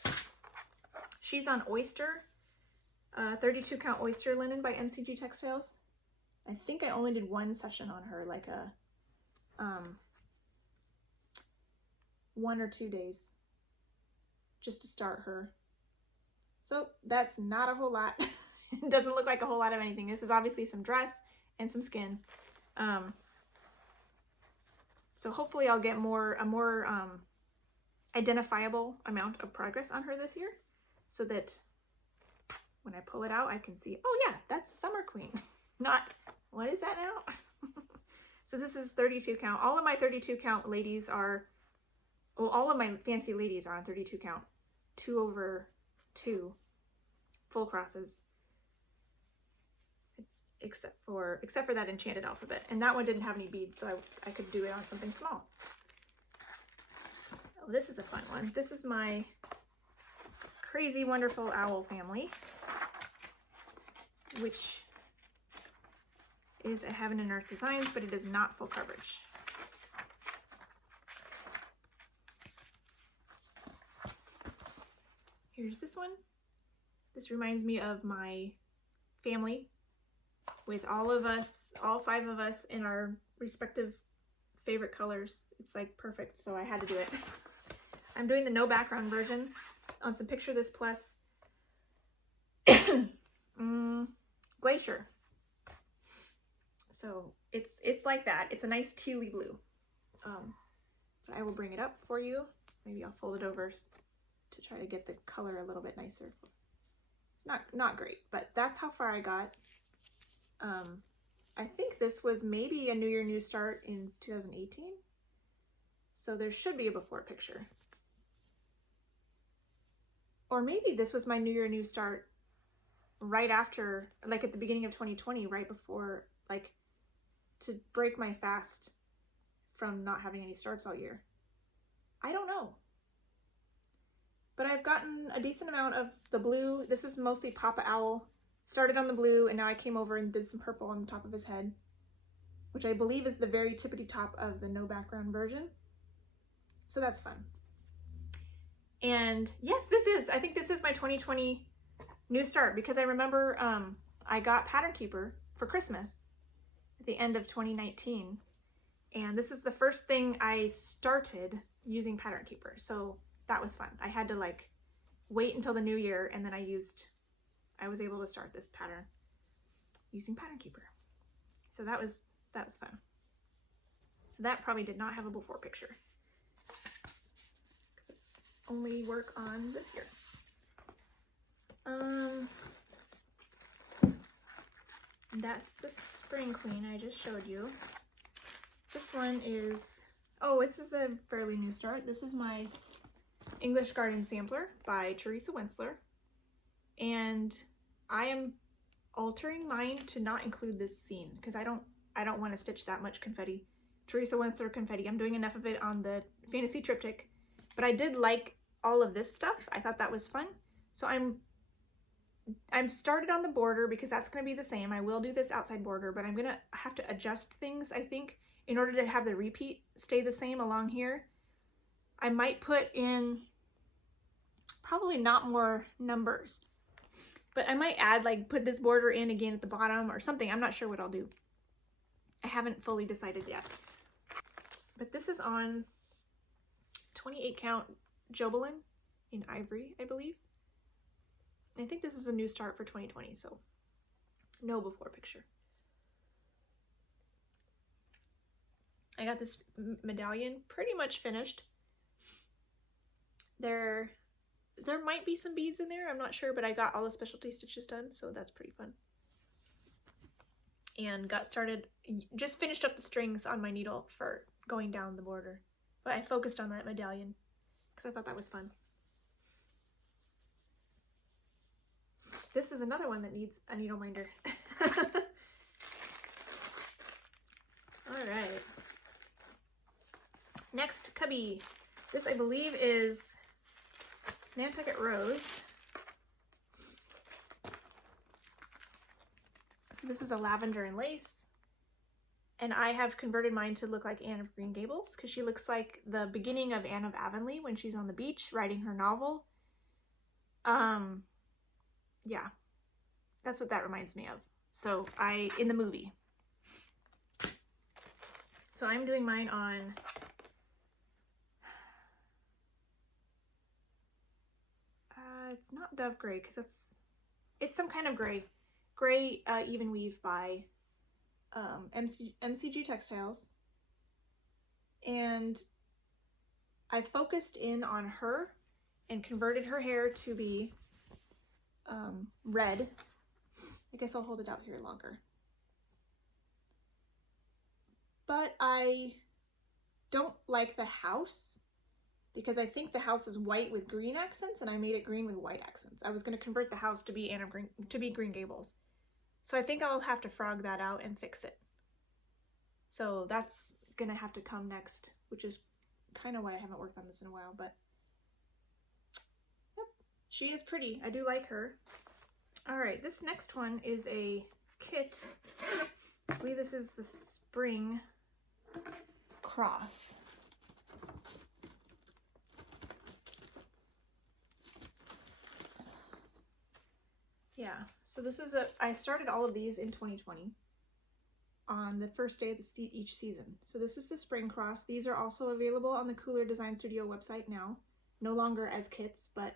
She's on oyster, 32 count oyster linen by MCG Textiles. I think I only did one session on her, like a 1 or 2 days just to start her. So that's not a whole lot. It doesn't look like a whole lot of anything. This is obviously some dress and some skin. So hopefully I'll get a more identifiable amount of progress on her this year, so that when I pull it out, I can see, oh yeah, that's Summer Queen. Not, what is that now? So this is 32 count. All of my 32 count ladies are, well, all of my fancy ladies are on 32 count. 2/2 full crosses. Except for that Enchanted Alphabet. And that one didn't have any beads, so I could do it on something small. Oh, this is a fun one. This is my Crazy Wonderful Owl family, which is a Heaven and Earth Designs, but it is not full coverage. Here's this one. This reminds me of my family, with all of us, all 5 of us in our respective favorite colors. It's like perfect, so I had to do it. I'm doing the no background version on some Picture This Plus Glacier. So it's like that. It's a nice tealy blue. But I will bring it up for you. Maybe I'll fold it over to try to get the color a little bit nicer. It's not great, but that's how far I got. I think this was maybe a New Year New Start in 2018. So there should be a before picture. Or maybe this was my New Year New Start right after, like at the beginning of 2020, right before, like to break my fast from not having any starts all year. I don't know. But I've gotten a decent amount of the blue. This is mostly Papa Owl. Started on the blue, and now I came over and did some purple on the top of his head, which I believe is the very tippity top of the no background version. So that's fun. And yes, I think this is my 2020 new start, because I remember I got Pattern Keeper for Christmas at the end of 2019. And this is the first thing I started using Pattern Keeper. So that was fun. I had to like wait until the new year, and then I was able to start this pattern using Pattern Keeper. So that was fun. So that probably did not have a before picture, because it's only work on this year. That's the Spring Queen I just showed you. This one is, oh, this is a fairly new start. This is my English Garden Sampler by Teresa Wentzler. And I am altering mine to not include this scene, because I don't want to stitch that much confetti. Teresa Wentzler confetti. I'm doing enough of it on the Fantasy Triptych, but I did like all of this stuff. I thought that was fun. So I'm started on the border, because that's going to be the same. I will do this outside border, but I'm going to have to adjust things, I think, in order to have the repeat stay the same along here. I might put in probably not more numbers, but I might add, like, put this border in again at the bottom or something. I'm not sure what I'll do. I haven't fully decided yet. But this is on 28 count Jobelin in Ivory, I believe. I think this is a new start for 2020, so no before picture. I got this medallion pretty much finished. There might be some beads in there, I'm not sure, but I got all the specialty stitches done, so that's pretty fun. And got started, just finished up the strings on my needle for going down the border. But I focused on that medallion because I thought that was fun. This is another one that needs a needle minder. All right. Next cubby. This I believe is Nantucket Rose. So this is a lavender and lace. And I have converted mine to look like Anne of Green Gables because she looks like the beginning of Anne of Avonlea when she's on the beach writing her novel. Yeah, that's what that reminds me of. So in the movie. So I'm doing mine on it's not Dove Gray because it's some kind of gray even weave by MCG Textiles, and I focused in on her and converted her hair to be red. I guess I'll hold it out here longer. But I don't like the house because I think the house is white with green accents and I made it green with white accents. I was going to convert the house to be Green Gables. So I think I'll have to frog that out and fix it. So that's going to have to come next, which is kind of why I haven't worked on this in a while, but yep, she is pretty. I do like her. All right, this next one is a kit. I believe this is the spring cross. Yeah, so this is I started all of these in 2020 on the first day of each season. So this is the spring cross. These are also available on the Cooler Design Studio website now, no longer as kits, but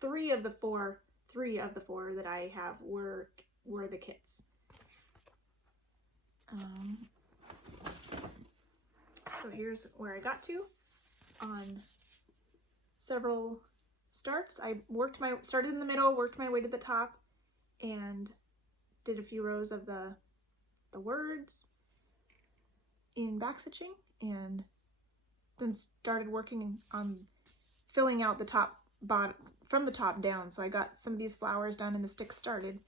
three of the four that I have were the kits. So here's where I got to on several starts. I started in the middle, worked my way to the top, and did a few rows of the words in backstitching, and then started working on filling out the top bottom from the top down. So I got some of these flowers done and the sticks started.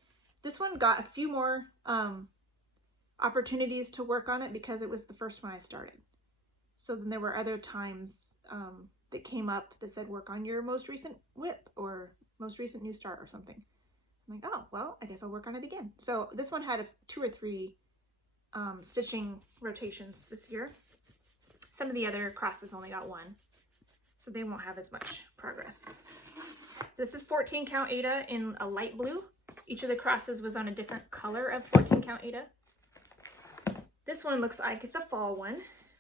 This one got a few more opportunities to work on it because it was the first one I started. So then there were other times that came up that said work on your most recent WIP or most recent new start or something. I'm like, oh, well, I guess I'll work on it again. So this one had 2 or 3 stitching rotations this year. Some of the other crosses only got 1, so they won't have as much progress. This is 14 count Aida in a light blue. Each of the crosses was on a different color of 14 count Aida. This one looks like it's a fall one,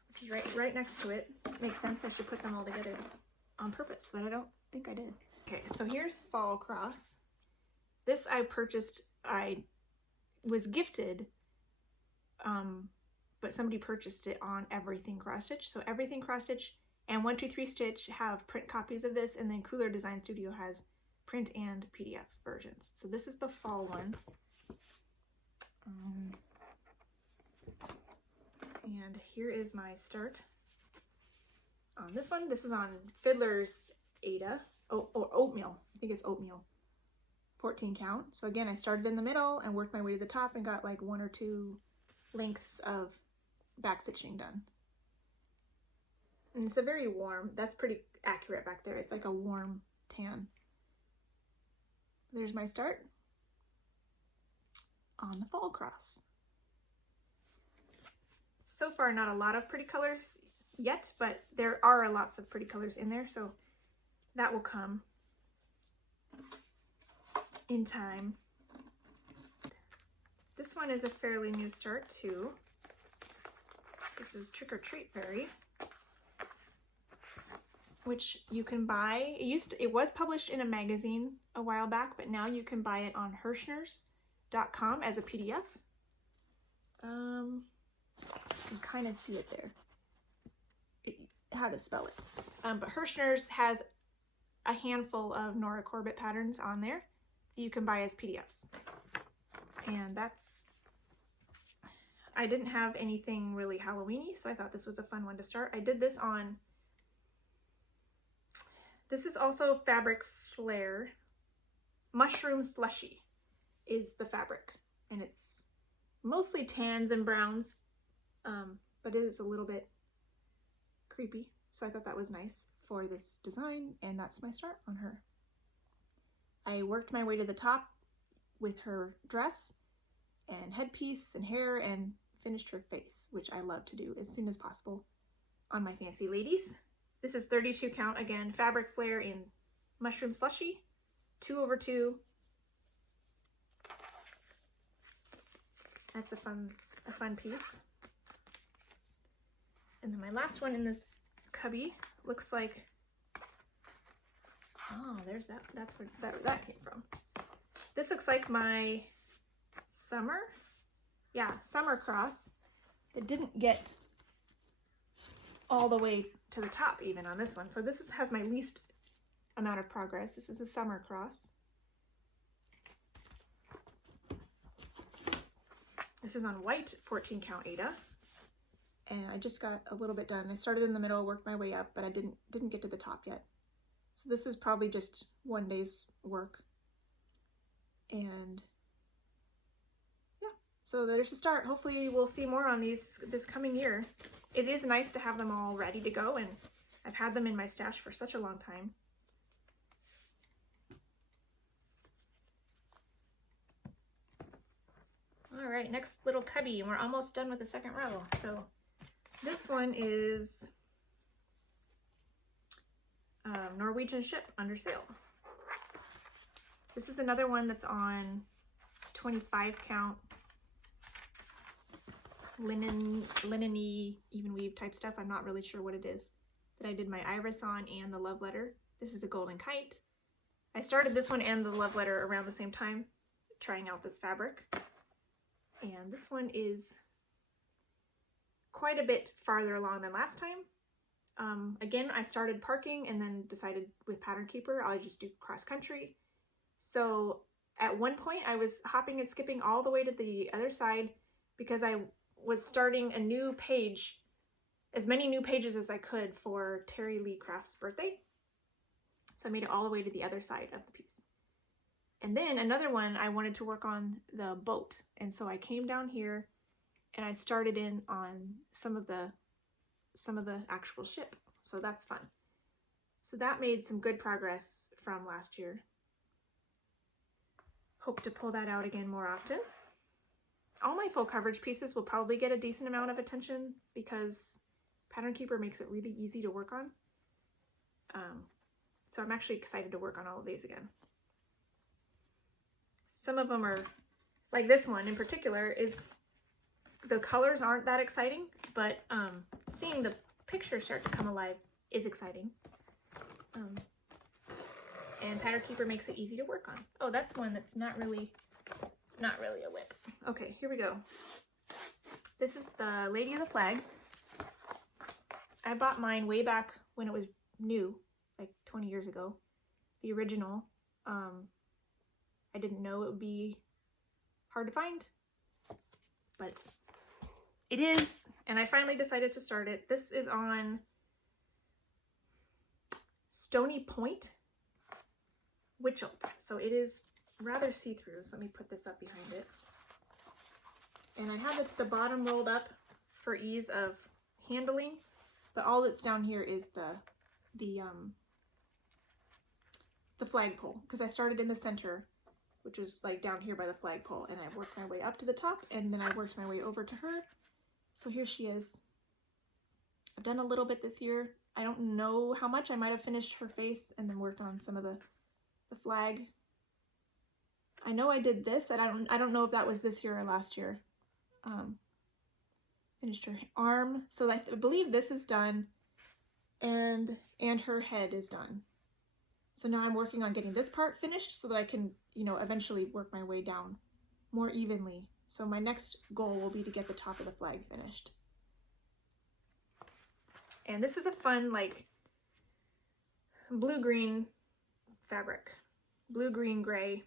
which is right next to it. Makes sense, I should put them all together on purpose, but I don't think I did. Okay, so here's fall cross. This I purchased, I was gifted, but somebody purchased it on Everything Cross Stitch. So Everything Cross Stitch and 123 Stitch have print copies of this, and then Cooler Design Studio has print and PDF versions. So this is the fall one. And here is my start on this one. This is on Fiddler's Aida, or Oatmeal. I think it's Oatmeal. 14 count. So again, I started in the middle and worked my way to the top and got like 1 or 2 lengths of back stitching done. And it's a very warm, that's pretty accurate back there. It's like a warm tan. There's my start on the fall cross. So far, not a lot of pretty colors yet, but there are lots of pretty colors in there, so that will come in time. This one is a fairly new start too. This is Trick or Treat Fairy, which you can buy. It was published in a magazine a while back, but now you can buy it on Hirschners.com as a PDF. You can kind of see it there, how to spell it. But Hirschners has a handful of Nora Corbett patterns on there you can buy as PDFs. And I didn't have anything really Halloween-y, so I thought this was a fun one to start. I did this on, this is also Fabric Flare, Mushroom Slushy is the fabric, and it's mostly tans and browns, but it is a little bit creepy, so I thought that was nice for this design, and that's my start on her. I worked my way to the top with her dress and headpiece and hair and finished her face, which I love to do as soon as possible on my fancy ladies. This is 32 count, again, fabric flare in Mushroom Slushy, 2/2. That's a fun piece. And then my last one in this cubby looks like, oh, there's that. That's where that came from. This looks like my summer cross. It didn't get all the way to the top even on this one. So this has my least amount of progress. This is a summer cross. This is on white 14 count Aida. And I just got a little bit done. I started in the middle, worked my way up, but I didn't get to the top yet. So this is probably just one day's work. And yeah, so there's the start. Hopefully we'll see more on these this coming year. It is nice to have them all ready to go, and I've had them in my stash for such a long time. All right, next little cubby, and we're almost done with the second row. So this one is Norwegian Ship Under Sail. This is another one that's on 25 count linen-y, even weave type stuff. I'm not really sure what it is that I did my iris on, and the love letter. This is a golden kite. I started this one and the love letter around the same time, trying out this fabric. And this one is quite a bit farther along than last time. Again, I started parking and then decided with Pattern Keeper, I'll just do cross country. So at one point I was hopping and skipping all the way to the other side because I was starting a new page, as many new pages as I could for Terry Lee Craft's birthday. So I made it all the way to the other side of the piece. And then another one, I wanted to work on the boat. And so I came down here and I started in on some of the actual ship. So that's fun. So that made some good progress from last year. Hope to pull that out again more often. All my full coverage pieces will probably get a decent amount of attention because Pattern Keeper makes it really easy to work on. So I'm actually excited to work on all of these again. Some of them are, like this one in particular, is the colors aren't that exciting, but seeing the pictures start to come alive is exciting. And Pattern Keeper makes it easy to work on. Oh, that's one that's not really a WIP. Okay, here we go. This is the Lady of the Flag. I bought mine way back when it was new, like 20 years ago. The original. I didn't know it would be hard to find, but it is, and I finally decided to start it. This is on Stony Point Witchelt, so it is rather see-through. So let me put this up behind it. And I have the bottom rolled up for ease of handling, but all that's down here is the flagpole, because I started in the center, which was like down here by the flagpole, and I worked my way up to the top, and then I worked my way over to her. So here she is. I've done a little bit this year. I don't know how much. I might have finished her face and then worked on some of the flag. I know I did this, and I don't know if that was this year or last year. Finished her arm. So I believe this is done, and her head is done. So now I'm working on getting this part finished so that I can, you know, eventually work my way down more evenly. So my next goal will be to get the top of the flag finished. And this is a fun, like, blue-green fabric. Blue-green-gray.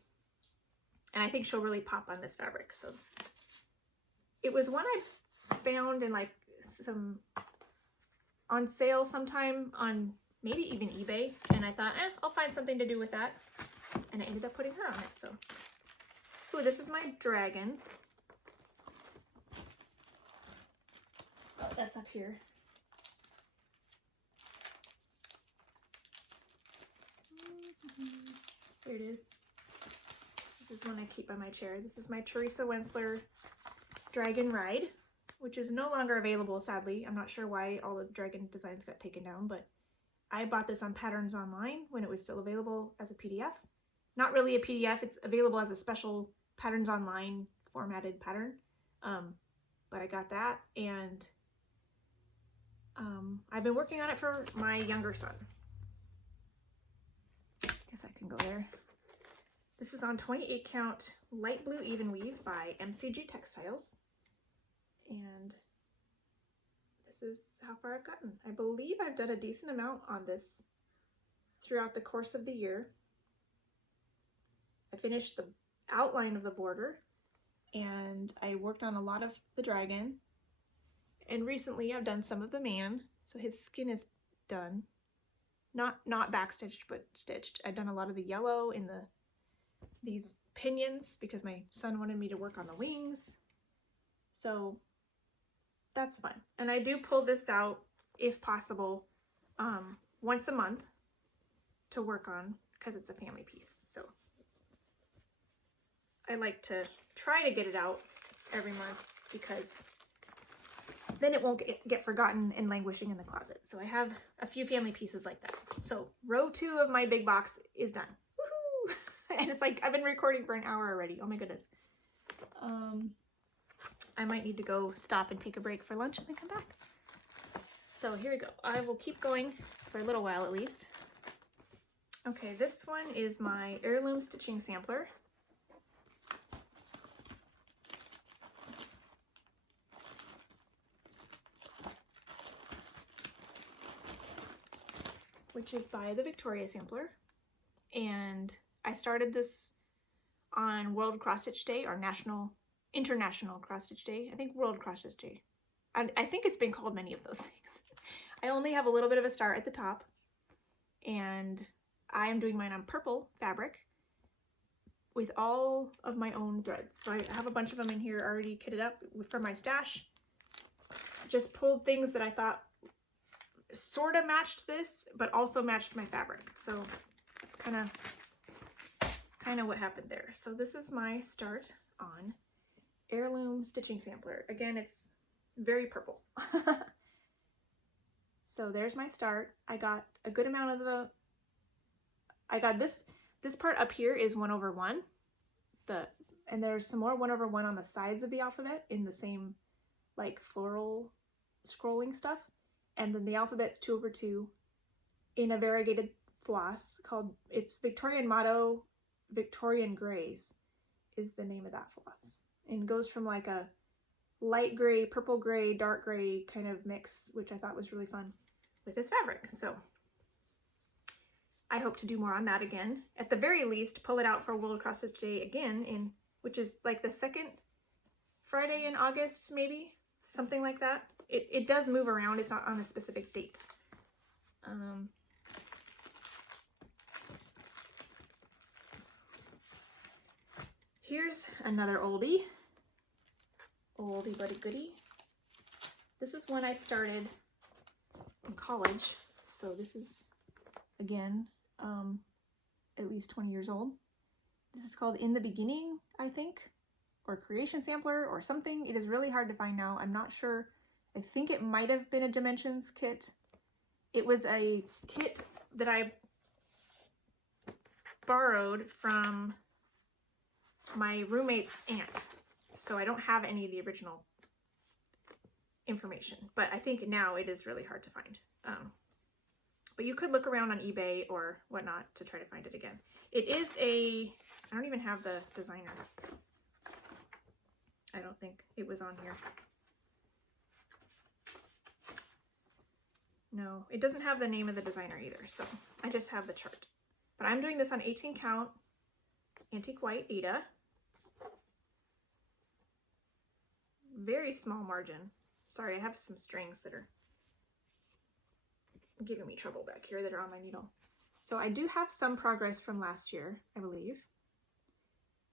And I think she'll really pop on this fabric. So it was one I found in, like, some on sale sometime on maybe even eBay, and I thought, I'll find something to do with that. and I ended up putting her on it. So, ooh, this is my dragon. Oh, that's up here. There it is. This is one I keep by my chair. This is my Teresa Wensler Dragon Ride, which is no longer available, sadly. I'm not sure why all the dragon designs got taken down, but I bought this on Patterns Online when it was still available as a PDF. Not really a PDF, it's available as a special Patterns Online formatted pattern. But I got that, and I've been working on it for my younger son. Guess I can go there. This is on 28 count light blue even weave by MCG Textiles. And this is how far I've gotten. I believe I've done a decent amount on this throughout the course of the year. I finished the outline of the border, and I worked on a lot of the dragon. And recently I've done some of the man, so his skin is done. Not backstitched, but stitched. I've done a lot of the yellow in these pinions because my son wanted me to work on the wings. So that's fun. And I do pull this out, if possible, once a month to work on because it's a family piece. So I like to try to get it out every month because then it won't get forgotten and languishing in the closet. So I have a few family pieces like that. So row 2 of my big box is done. Woohoo! And it's like I've been recording for an hour already. Oh my goodness. I might need to go stop and take a break for lunch and then come back. So here we go. I will keep going for a little while at least. Okay, this one is my heirloom stitching sampler. Which is by the Victoria Sampler. And I started this on World Cross Stitch Day, or International Cross Stitch Day. I think World Cross Stitch Day. I think it's been called many of those things. I only have a little bit of a start at the top, and I am doing mine on purple fabric with all of my own threads. So I have a bunch of them in here already kitted up for my stash. Just pulled things that I thought sort of matched this, but also matched my fabric. So that's kind of what happened there. So this is my start on heirloom stitching sampler. Again, it's very purple. So there's my start. I got a good amount of this part up here is 1/1. And there's some more 1/1 on the sides of the alphabet in the same like floral scrolling stuff. And then the alphabet's 2/2 in a variegated floss called, it's Victorian Motto Victorian Grays is the name of that floss. And goes from like a light gray, purple gray, dark gray kind of mix, which I thought was really fun with this fabric. So I hope to do more on that again. At the very least, pull it out for World Cross Stitch Day again, which is like the second Friday in August, maybe, something like that. It does move around. It's not on a specific date. Here's another oldie but a goodie. This is one I started in college, so this is again at least 20 years old. This is called In the Beginning, I think, or Creation Sampler or something. It is really hard to find now. I'm not sure. I think it might have been a Dimensions kit. It was a kit that I borrowed from my roommate's aunt. So I don't have any of the original information, but I think now it is really hard to find. But you could look around on eBay or whatnot to try to find it again. It is I don't even have the designer. I don't think it was on here. No, it doesn't have the name of the designer either, so I just have the chart. But I'm doing this on 18 count Antique White Ada. Very small margin. Sorry, I have some strings that are giving me trouble back here that are on my needle. So I do have some progress from last year, I believe.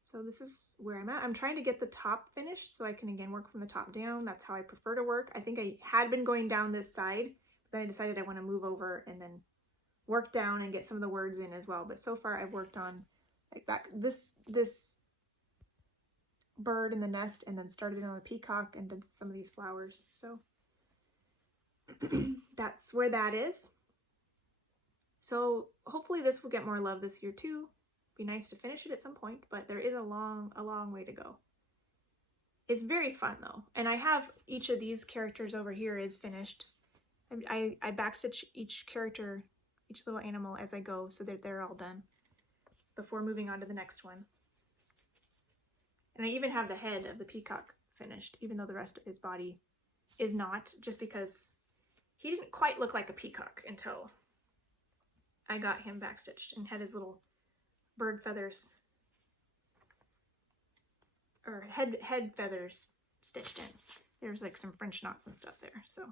So this is where I'm at. I'm trying to get the top finished so I can again work from the top down. That's how I prefer to work. I think I had been going down this side, but then I decided I want to move over and then work down and get some of the words in as well. But so far I've worked on like back this bird in the nest and then started on the peacock and did some of these flowers. So that's where that is. So hopefully this will get more love this year too. Be nice to finish it at some point, but there is a long way to go. It's very fun though. And I have each of these characters over here is finished. I backstitch each character, each little animal as I go so that they're all done before moving on to the next one. And I even have the head of the peacock finished, even though the rest of his body is not, just because he didn't quite look like a peacock until I got him backstitched and had his little bird feathers, or head feathers stitched in. There's like some French knots and stuff there, so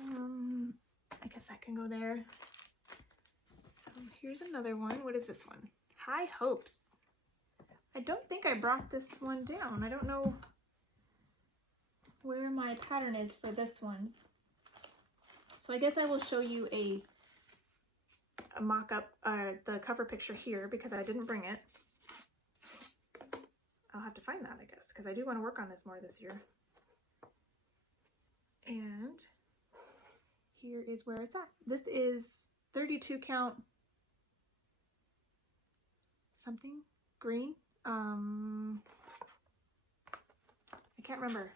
I guess that can go there. So here's another one. What is this one? High Hopes. I don't think I brought this one down. I don't know where my pattern is for this one. So I guess I will show you a mock-up, the cover picture here, because I didn't bring it. I'll have to find that, I guess, because I do want to work on this more this year. And here is where it's at. This is 32 count something green. I can't remember.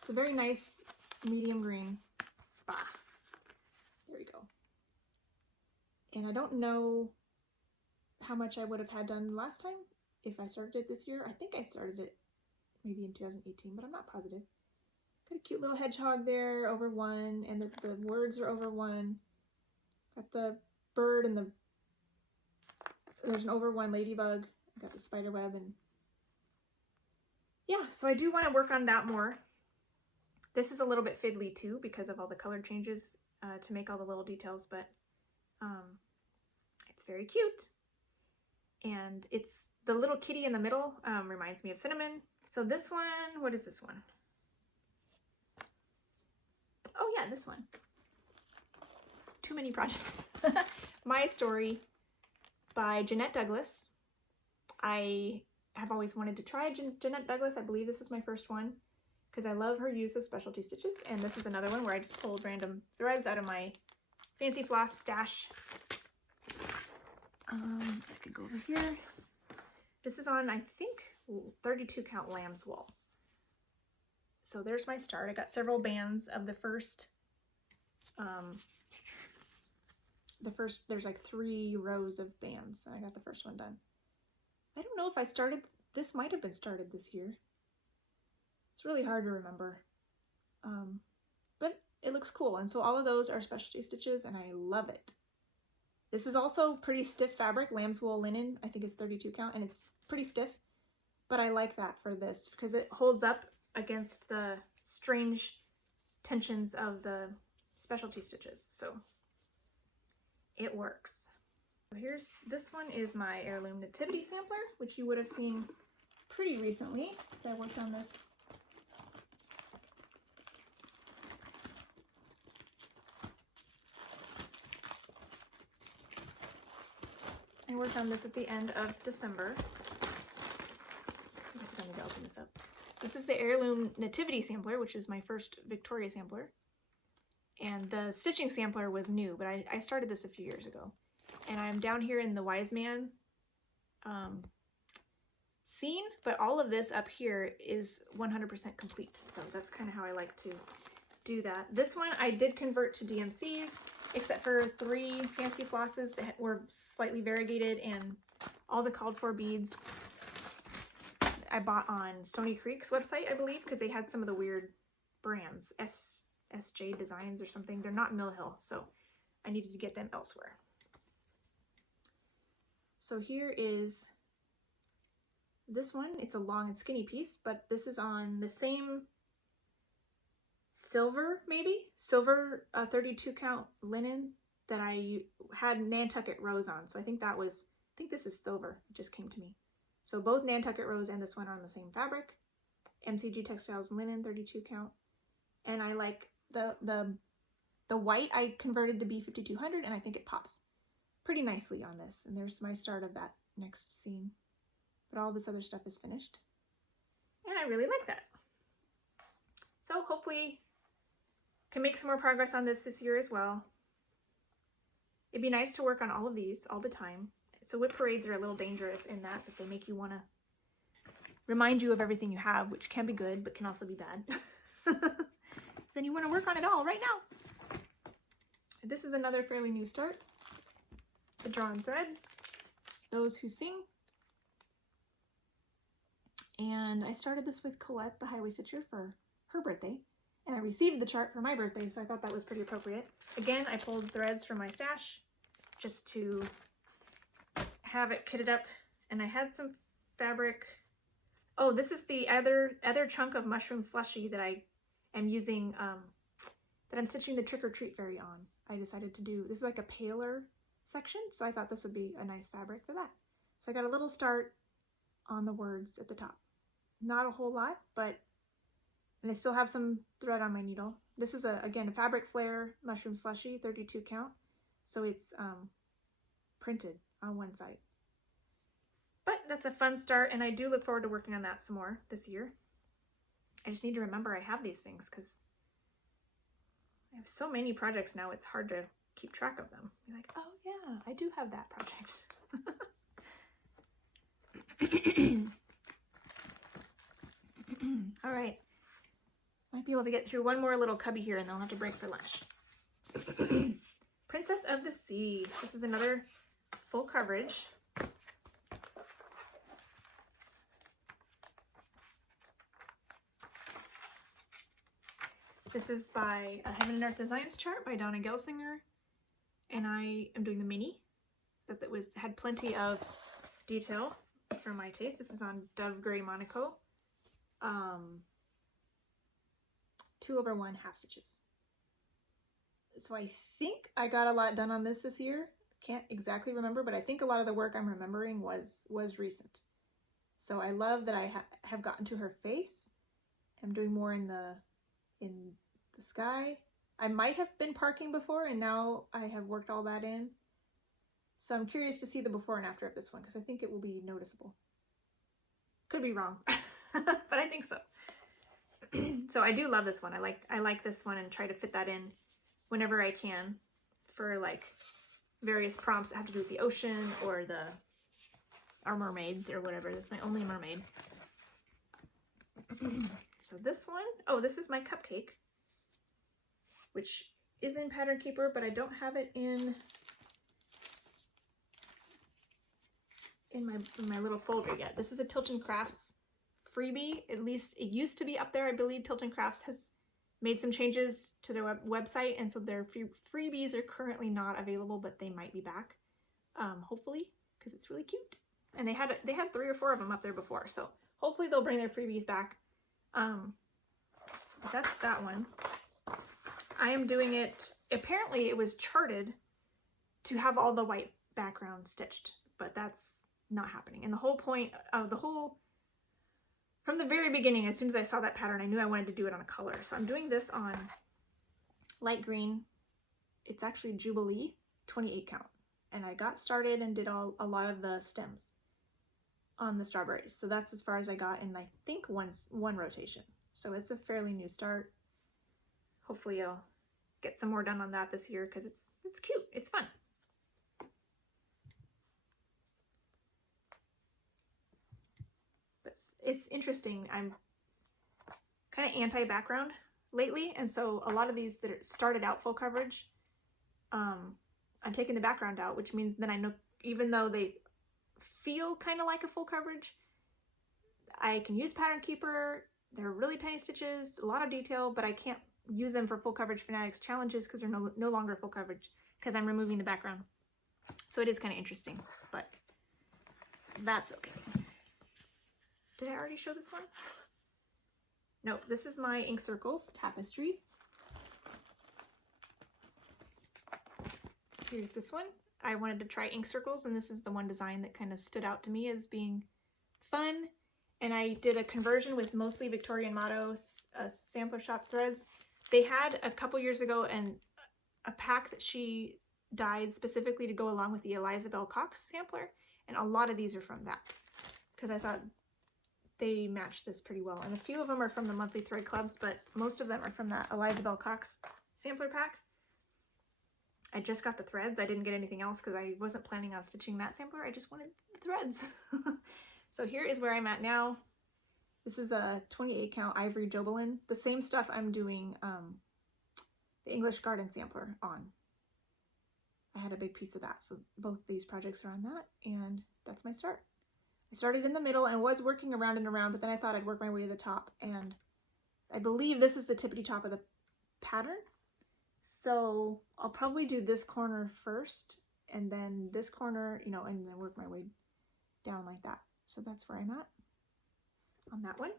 It's a very nice medium green. Bah. There we go. And I don't know how much I would have had done last time if I started it this year. I think I started it maybe in 2018, but I'm not positive. Got a cute little hedgehog there over one, and the words are over one. Got the bird and there's an over one ladybug. I got the spider web, and yeah, so I do want to work on that more. This is a little bit fiddly too because of all the color changes to make all the little details, but it's very cute. And it's the little kitty in the middle reminds me of Cinnamon. So this one, what is this one? Oh yeah, this one. Too many projects. My Story by Jeanette Douglas. I have always wanted to try Jeanette Douglas. I believe this is my first one because I love her use of specialty stitches. And this is another one where I just pulled random threads out of my fancy floss stash. I could go over here. This is on, I think, 32 count lamb's wool. So there's my start. I got several bands of the first, there's like 3 rows of bands, and I got the first one done. I don't know if I started, this might have been started this year. It's really hard to remember, but it looks cool. And so all of those are specialty stitches, and I love it. This is also pretty stiff fabric, lamb's wool linen. I think it's 32 count, and it's pretty stiff, but I like that for this because it holds up against the strange tensions of the specialty stitches, so it works. So here's, this one is my heirloom nativity sampler, which you would have seen pretty recently because I worked on this. I worked on this at the end of December. I guess I need to open this up. This is the heirloom nativity sampler, which is my first Victoria sampler. And the stitching sampler was new, but I started this a few years ago. And I'm down here in the Wise Man scene, but all of this up here is 100% complete. So that's kind of how I like to do that. This one I did convert to DMCs, except for 3 fancy flosses that were slightly variegated, and all the called for beads I bought on Stony Creek's website, I believe, because they had some of the weird brands, SJ Designs or something. They're not Mill Hill, so I needed to get them elsewhere. So here is this one. It's a long and skinny piece, but this is on the same silver, maybe? Silver 32 count linen that I had Nantucket Rose on. So I think this is silver. It just came to me. So both Nantucket Rose and this one are on the same fabric. MCG Textiles linen, 32 count. And I like the white I converted to B5200, and I think it pops pretty nicely on this. And there's my start of that next scene. But all this other stuff is finished. And I really like that. So hopefully can make some more progress on this year as well. It'd be nice to work on all of these all the time. So WIP parades are a little dangerous in that they make you want to remind you of everything you have, which can be good, but can also be bad. Then you want to work on it all right now. This is another fairly new start. The Drawn Thread, Those Who Sing. And I started this with Colette, the Highway Stitcher, for her birthday. And I received the chart for my birthday, so I thought that was pretty appropriate. Again, I pulled threads from my stash just to have it kitted up. And I had some fabric. Oh, this is the other chunk of mushroom slushy that I am using, that I'm stitching the Trick or Treat Fairy on. I decided to do, this is like a paler section, so I thought this would be a nice fabric for that. So I got a little start on the words at the top. Not a whole lot, but, and I still have some thread on my needle. This is, again, a Fabric Flare mushroom slushy, 32 count. So it's printed on one side. But that's a fun start, and I do look forward to working on that some more this year. I just need to remember I have these things because I have so many projects now, it's hard to keep track of them. You're like, oh yeah, I do have that project. All right. Might be able to get through one more little cubby here and then I'll have to break for lunch. Princess of the Sea. This is another full coverage. This is by a Heaven and Earth Designs chart by Donna Gelsinger, and I am doing the mini, but that had plenty of detail for my taste. This is on Dove Gray Monaco, 2/1 half stitches. So I think I got a lot done on this year. Can't exactly remember, but I think a lot of the work I'm remembering was recent. So I love that I have gotten to her face. I'm doing more in the sky. I might have been parking before and now I have worked all that in. So I'm curious to see the before and after of this one because I think it will be noticeable. Could be wrong, but I think so. So I do love this one. I like this one and try to fit that in whenever I can for like various prompts that have to do with the ocean or our mermaids or whatever. That's my only mermaid. So this one, oh, this is my cupcake, which is in Pattern Keeper, but I don't have it in my little folder yet. This is a Tilton Crafts freebie. At least it used to be up there. I believe Tilton Crafts has made some changes to their website, and so their freebies are currently not available, but they might be back, hopefully, because it's really cute. And they had 3 or 4 of them up there before, so hopefully they'll bring their freebies back. That's that one. I am doing it, apparently it was charted to have all the white background stitched, but that's not happening. And the whole point of from the very beginning, as soon as I saw that pattern, I knew I wanted to do it on a color. So I'm doing this on light green. It's actually Jubilee, 28 count. And I got started and did a lot of the stems on the strawberries. So that's as far as I got in, I think, one rotation. So it's a fairly new start. Hopefully I'll get some more done on that this year because it's cute. It's fun. But it's interesting. I'm kind of anti-background lately, and so a lot of these that started out full coverage, I'm taking the background out, which means then I know, even though they feel kind of like a full coverage, I can use Pattern Keeper. They're really tiny stitches, a lot of detail, but I can't use them for full coverage Fanatics challenges because they're no longer full coverage because I'm removing the background. So it is kind of interesting, but that's okay. Did I already show this one? No, this is my Ink Circles tapestry. Here's this one. I wanted to try ink circles, and this is the one design that kind of stood out to me as being fun. And I did a conversion with mostly Victorian Motto sampler shop threads. They had a couple years ago a pack that she dyed specifically to go along with the Eliza Bell Cox sampler, and a lot of these are from that because I thought they matched this pretty well. And a few of them are from the monthly thread clubs, but most of them are from that Eliza Bell Cox sampler pack. I just got the threads. I didn't get anything else because I wasn't planning on stitching that sampler. I just wanted the threads. So here is where I'm at now. This is a 28 count ivory Jobelin. The same stuff I'm doing the English Garden sampler on. I had a big piece of that. So both these projects are on that, and that's my start. I started in the middle and was working around and around, but then I thought I'd work my way to the top, and I believe this is the tippity top of the pattern. So I'll probably do this corner first and then this corner, you know, and then work my way down like that. So that's where I'm at on that one.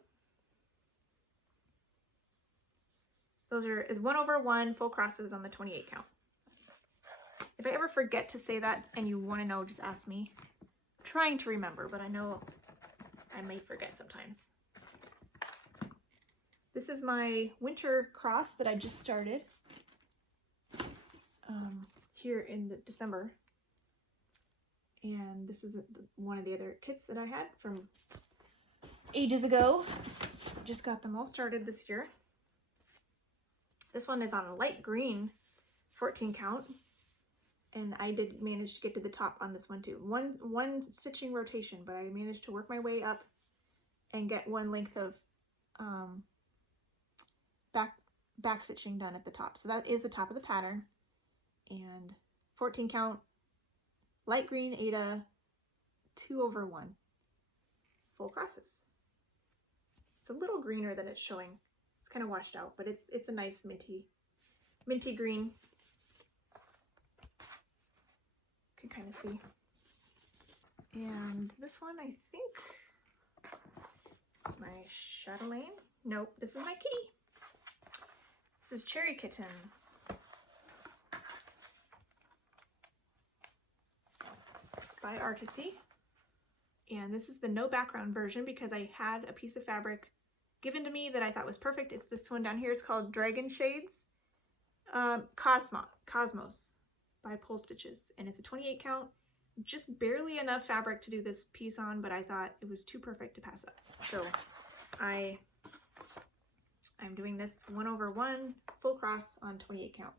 Those is 1/1 full crosses on the 28 count. If I ever forget to say that and you want to know, just ask me. I'm trying to remember, but I know I may forget sometimes. This is my winter cross that I just started. Here in December, and this is one of the other kits that I had from ages ago. Just got them all started this year. This one is on a light green 14 count, and I did manage to get to the top on this one too. One stitching rotation, but I managed to work my way up and get one length of back stitching done at the top. So that is the top of the pattern. And 14 count, light green Aida, 2/1 full crosses. It's a little greener than it's showing. It's kind of washed out, but it's a nice minty green. You can kind of see. And this one, I think, is my Chatelaine. Nope, this is my kitty. This is Cherry Kitten. By Artisy, and this is the no background version because I had a piece of fabric given to me that I thought was perfect. It's this one down here. It's called Dragon Shades Cosmos by Pole Stitches, and it's a 28 count. Just barely enough fabric to do this piece on, but I thought it was too perfect to pass up. So I'm doing this 1/1 full cross on 28 count,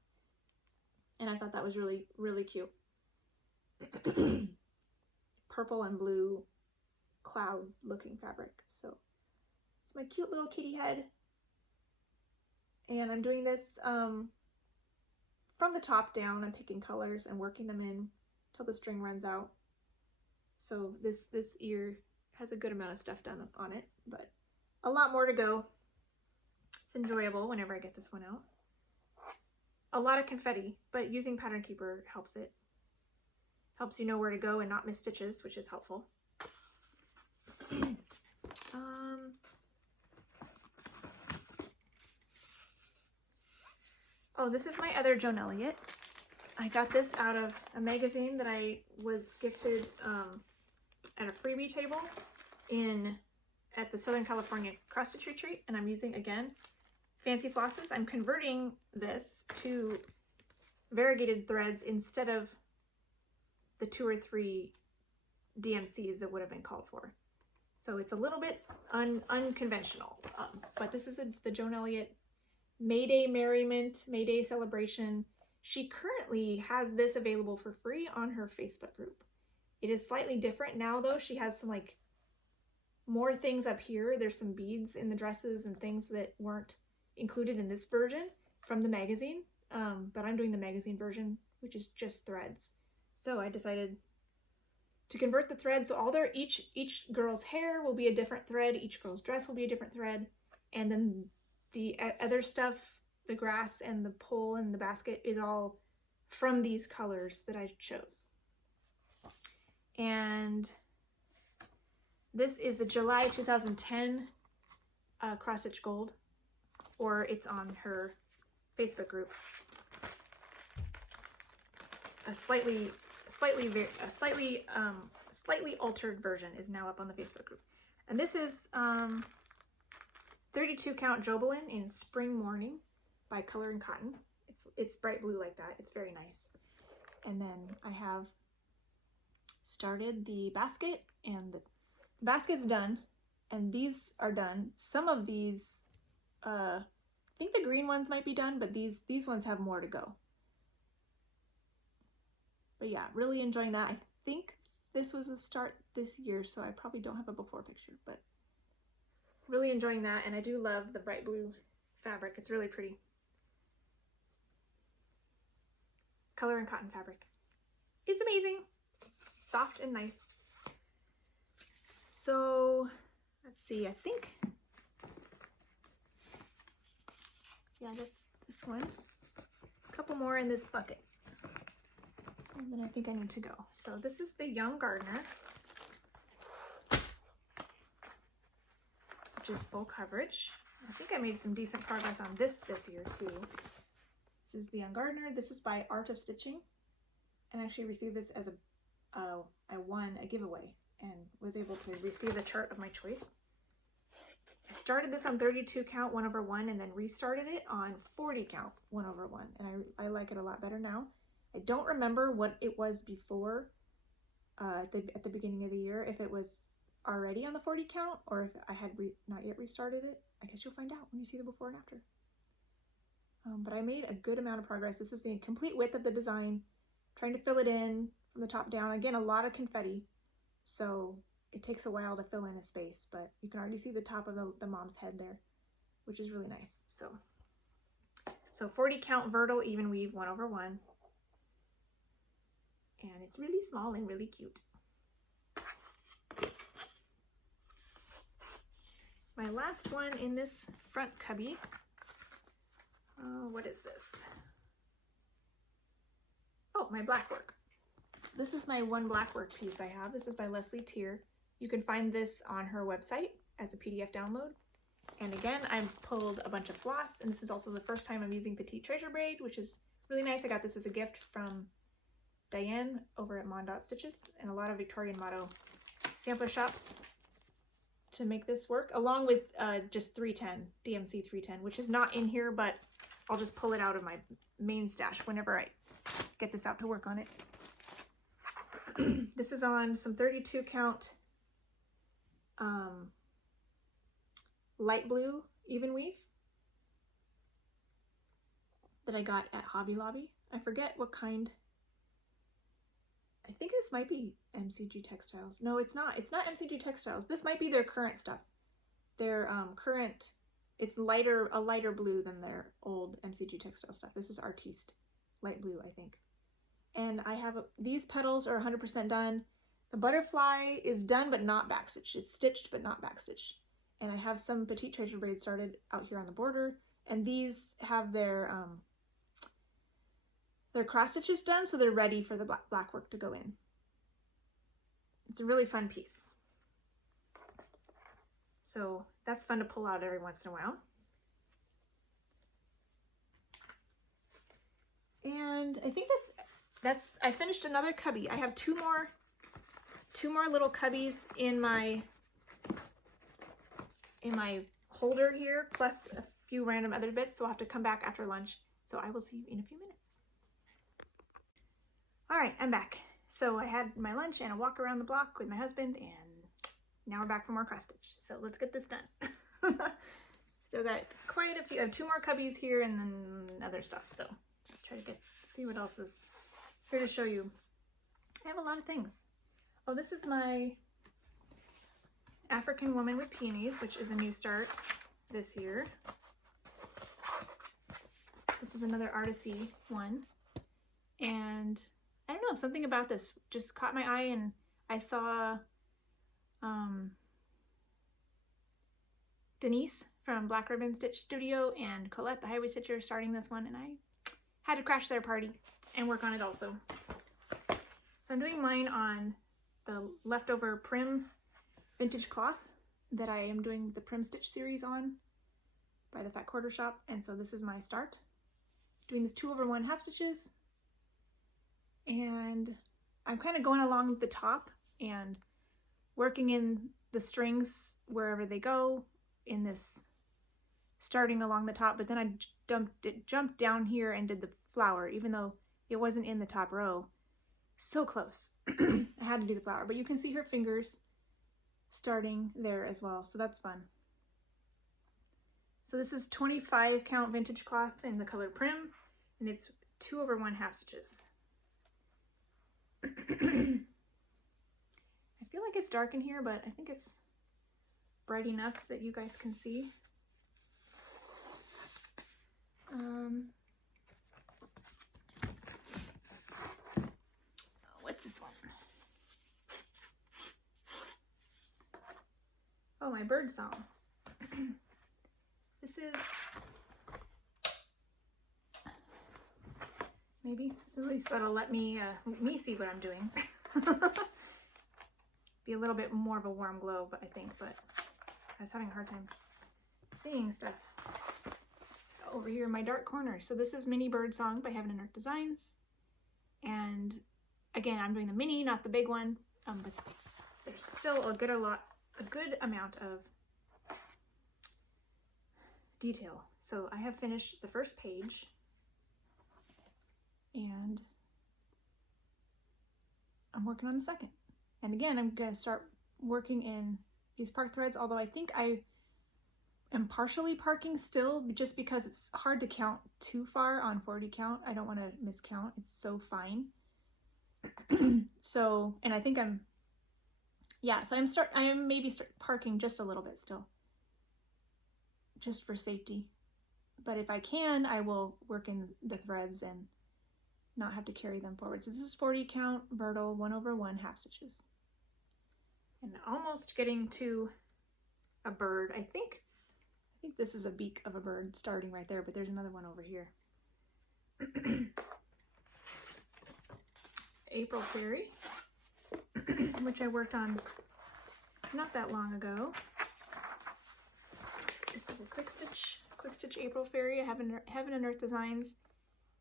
and I thought that was really, really cute. Purple and blue cloud looking fabric. So it's my cute little kitty head, and I'm doing this from the top down. I'm picking colors and working them in till the string runs out. So this ear has a good amount of stuff done on it, but a lot more to go. It's enjoyable whenever I get this one out. A lot of confetti, but using Pattern Keeper helps it. Helps you know where to go and not miss stitches, which is helpful. Oh, this is my other Joan Elliott. I got this out of a magazine that I was gifted at a freebie table at the Southern California Cross Stitch Retreat, and I'm using, again, Fancy Flosses. I'm converting this to variegated threads instead of the 2 or 3 DMCs that would have been called for. So it's a little bit unconventional, but this is the Joan Elliott May Day Merriment, May Day Celebration. She currently has this available for free on her Facebook group. It is slightly different now though. She has some like more things up here. There's some beads in the dresses and things that weren't included in this version from the magazine, but I'm doing the magazine version, which is just threads. So I decided to convert the thread. So all each girl's hair will be a different thread. Each girl's dress will be a different thread. And then the other stuff, the grass and the pole and the basket, is all from these colors that I chose. And this is a July 2010 Cross Stitch Gold, or it's on her Facebook group. a slightly altered version is now up on the Facebook group. And this is 32 count Jobelin in Spring Morning by Color and Cotton. It's bright blue like that. It's very nice. And then I have started the basket, and the basket's done, and these are done. Some of these, I think the green ones might be done, but these ones have more to go. But yeah, really enjoying that. I think this was a start this year, so I probably don't have a before picture, but really enjoying that. And I do love the bright blue fabric. It's really pretty. Color and Cotton fabric. It's amazing. Soft and nice. So let's see, I think, yeah, that's this one. A couple more in this bucket. And then I think I need to go. So this is the Young Gardener, which is full coverage. I think I made some decent progress on this year too. This is the Young Gardener. This is by Art of Stitching. And I actually received this as I won a giveaway and was able to receive the chart of my choice. I started this on 32 count 1/1 and then restarted it on 40 count 1/1. And I like it a lot better now. I don't remember what it was before at the beginning of the year, if it was already on the 40 count or if I had not yet restarted it. I guess you'll find out when you see the before and after. But I made a good amount of progress. This is the complete width of the design, trying to fill it in from the top down. Again, a lot of confetti, so it takes a while to fill in a space, but you can already see the top of the mom's head there, which is really nice. So 40 count Vertical even weave 1/1. And it's really small and really cute. My last one in this front cubby, what is this? Oh, my black work. So this is my one black work piece I have. This is by Leslie Tier. You can find this on her website as a PDF download. And again, I've pulled a bunch of floss, and this is also the first time I'm using Petite Treasure Braid, which is really nice. I got this as a gift from Diane over at Mondot Stitches, and a lot of Victorian Motto sampler shops to make this work, along with just 310, DMC 310, which is not in here, but I'll just pull it out of my main stash whenever I get this out to work on it. This is on some 32 count light blue even weave that I got at Hobby Lobby. I forget what kind. I think this might be MCG Textiles. No, it's not. It's not MCG Textiles. This might be their current stuff. Their current, it's a lighter blue than their old MCG Textile stuff. This is Artiste light blue, I think. And I have these petals are 100% done. The butterfly is done but not backstitched. It's stitched but not backstitched. And I have some Petite Treasure Braids started out here on the border, and these have their cross stitches done, so they're ready for the black work to go in. It's a really fun piece. So that's fun to pull out every once in a while. And I think I finished another cubby. I have two more little cubbies in my holder here, plus a few random other bits, so I'll have to come back after lunch. So I will see you in a few minutes. All right, I'm back. So I had my lunch and a walk around the block with my husband, and now we're back for more cross stitch. So let's get this done. Still got quite a few. I have two more cubbies here and then other stuff. So let's try to see what else is here to show you. I have a lot of things. Oh, this is my African Woman with Peonies, which is a new start this year. This is another artsy one, and I don't know, something about this just caught my eye, and I saw Denise from Black Ribbon Stitch Studio and Colette the Highway Stitcher starting this one, and I had to crash their party and work on it also. So I'm doing mine on the leftover Prim vintage cloth that I am doing the Prim Stitch series on by the Fat Quarter Shop, and so this is my start. Doing this 2/1 half stitches, And I'm kind of going along the top and working in the strings wherever they go in this, starting along the top, but then I jumped down here and did the flower, even though it wasn't in the top row. So close. I had to do the flower, but you can see her fingers starting there as well, so that's fun. So this is 25 count vintage cloth in the color Prim, and it's 2/1/2 stitches. I feel like it's dark in here, but I think it's bright enough that you guys can see. What's this one? Oh, my bird song. This is maybe at least that'll let me see what I'm doing. Be a little bit more of a warm glow, but I was having a hard time seeing stuff over here in my dark corner. So this is Mini Bird Song by Heaven and Earth Designs, and again, I'm doing the mini, not the big one, but there's still a good amount of detail. So I have finished the first page, and I'm working on the second. And again, I'm going to start working in these park threads, although I think I am partially parking still, just because it's hard to count too far on 40 count. I don't want to miscount. It's so fine. So, and I think I am maybe parking just a little bit still, just for safety. But if I can, I will work in the threads and not have to carry them forward. So this is 40 count Vertical 1/1/2 stitches. And almost getting to a bird. I think this is a beak of a bird starting right there, but there's another one over here. April Fairy, which I worked on not that long ago. This is a quick stitch April Fairy, Heaven and Earth Designs,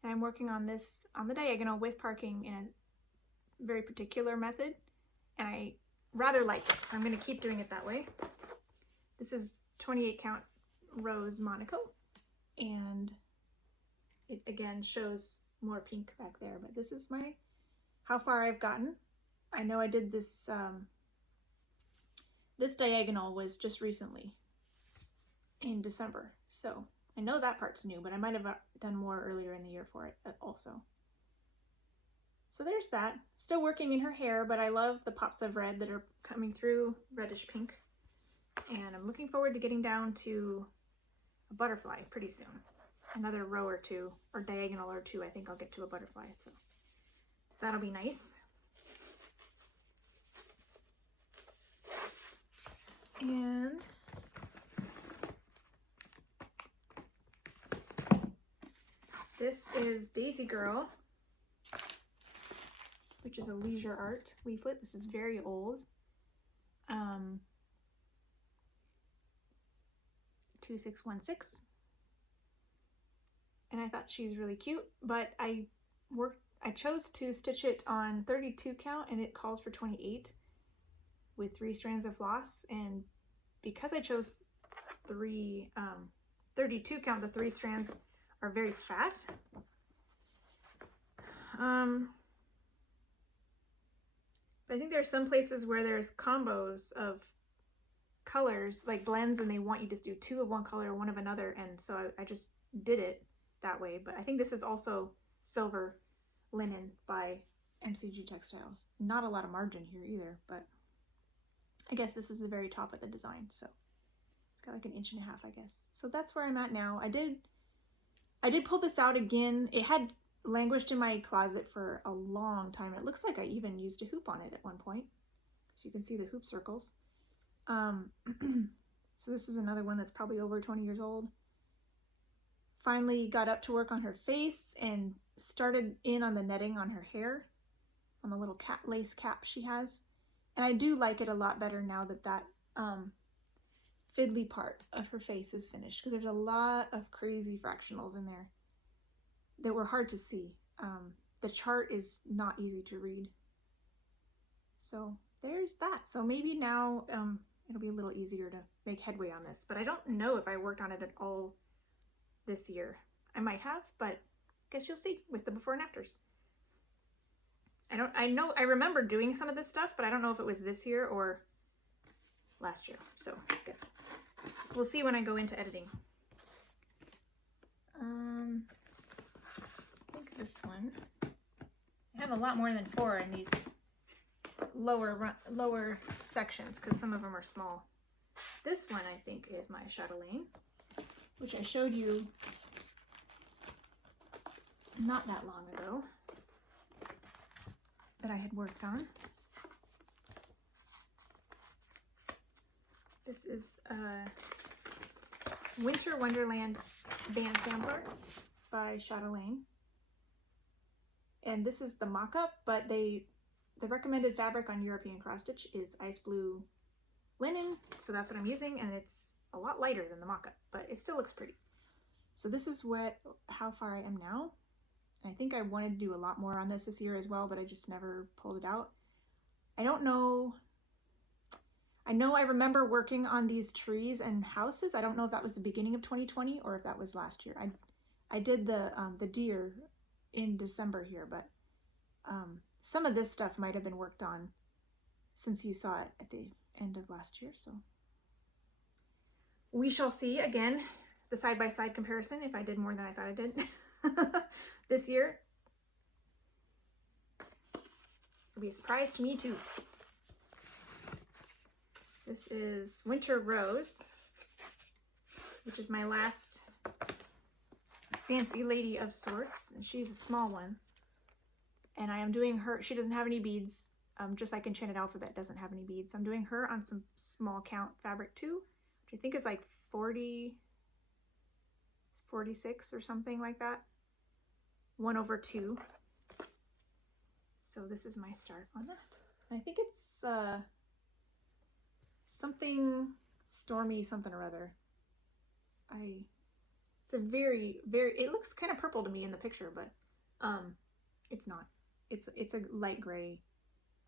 and I'm working on this on the diagonal with parking in a very particular method, and I rather like it, so I'm going to keep doing it that way. This is 28 count Rose Monaco, and it again shows more pink back there, but this is how far I've gotten. I know I did this, this diagonal was just recently in December, so I know that part's new, but I might have done more earlier in the year for it also. So there's that. Still working in her hair, but I love the pops of red that are coming through, reddish pink. And I'm looking forward to getting down to a butterfly pretty soon. Another row or two, or diagonal or two, I think I'll get to a butterfly, so that'll be nice. And this is Daisy Girl, which is a leisure art leaflet. This is very old. 2616. And I thought she's really cute, but I chose to stitch it on 32 count, and it calls for 28 with 3 strands of floss, and because I chose 32 count, the 3 strands are very fat. But I think there are some places where there's combos of colors, like blends, and they want you to do 2 of one color, 1 of another, and so I just did it that way. But I think this is also silver linen by MCG Textiles. Not a lot of margin here either, but I guess this is the very top of the design, so it's got like 1.5 inches, I guess. So that's where I'm at now. I did pull this out again. It had languished in my closet for a long time. It looks like I even used a hoop on it at one point, so you can see the hoop circles. So this is another one that's probably over 20 years old. Finally got up to work on her face and started in on the netting on her hair, on the little lace cap she has. And I do like it a lot better now that that fiddly part of her face is finished, because there's a lot of crazy fractionals in there that were hard to see. the chart is not easy to read. So there's that. So maybe now it'll be a little easier to make headway on this, but I don't know if I worked on it at all this year. I might have, but I guess you'll see with the before and afters. I remember doing some of this stuff, but I don't know if it was this year or last year. So I guess we'll see when I go into editing. I think this one, I have a lot more than 4 in these lower sections because some of them are small. This one I think is my chatelaine, which I showed you not that long ago that I had worked on. This is Winter Wonderland Band Sampler by Chatelaine. And this is the mock-up, but the recommended fabric on European cross stitch is ice blue linen, so that's what I'm using, and it's a lot lighter than the mock-up, but it still looks pretty. So this is how far I am now. I think I wanted to do a lot more on this year as well, but I just never pulled it out. I don't know. I know I remember working on these trees and houses. I don't know if that was the beginning of 2020 or if that was last year. I did the deer in December here, but some of this stuff might have been worked on since you saw it at the end of last year. So we shall see again the side-by-side comparison if I did more than I thought I did this year. It'll be a surprise to me too. This is Winter Rose, which is my last fancy lady of sorts, and she's a small one. And I am doing her, she doesn't have any beads, just like Enchanted Alphabet doesn't have any beads. I'm doing her on some small count fabric too, which I think is like 46 or something like that. 1/2. So this is my start on that. And I think it's something stormy something or other. It's a very, it looks kind of purple to me in the picture, but it's not. It's a light gray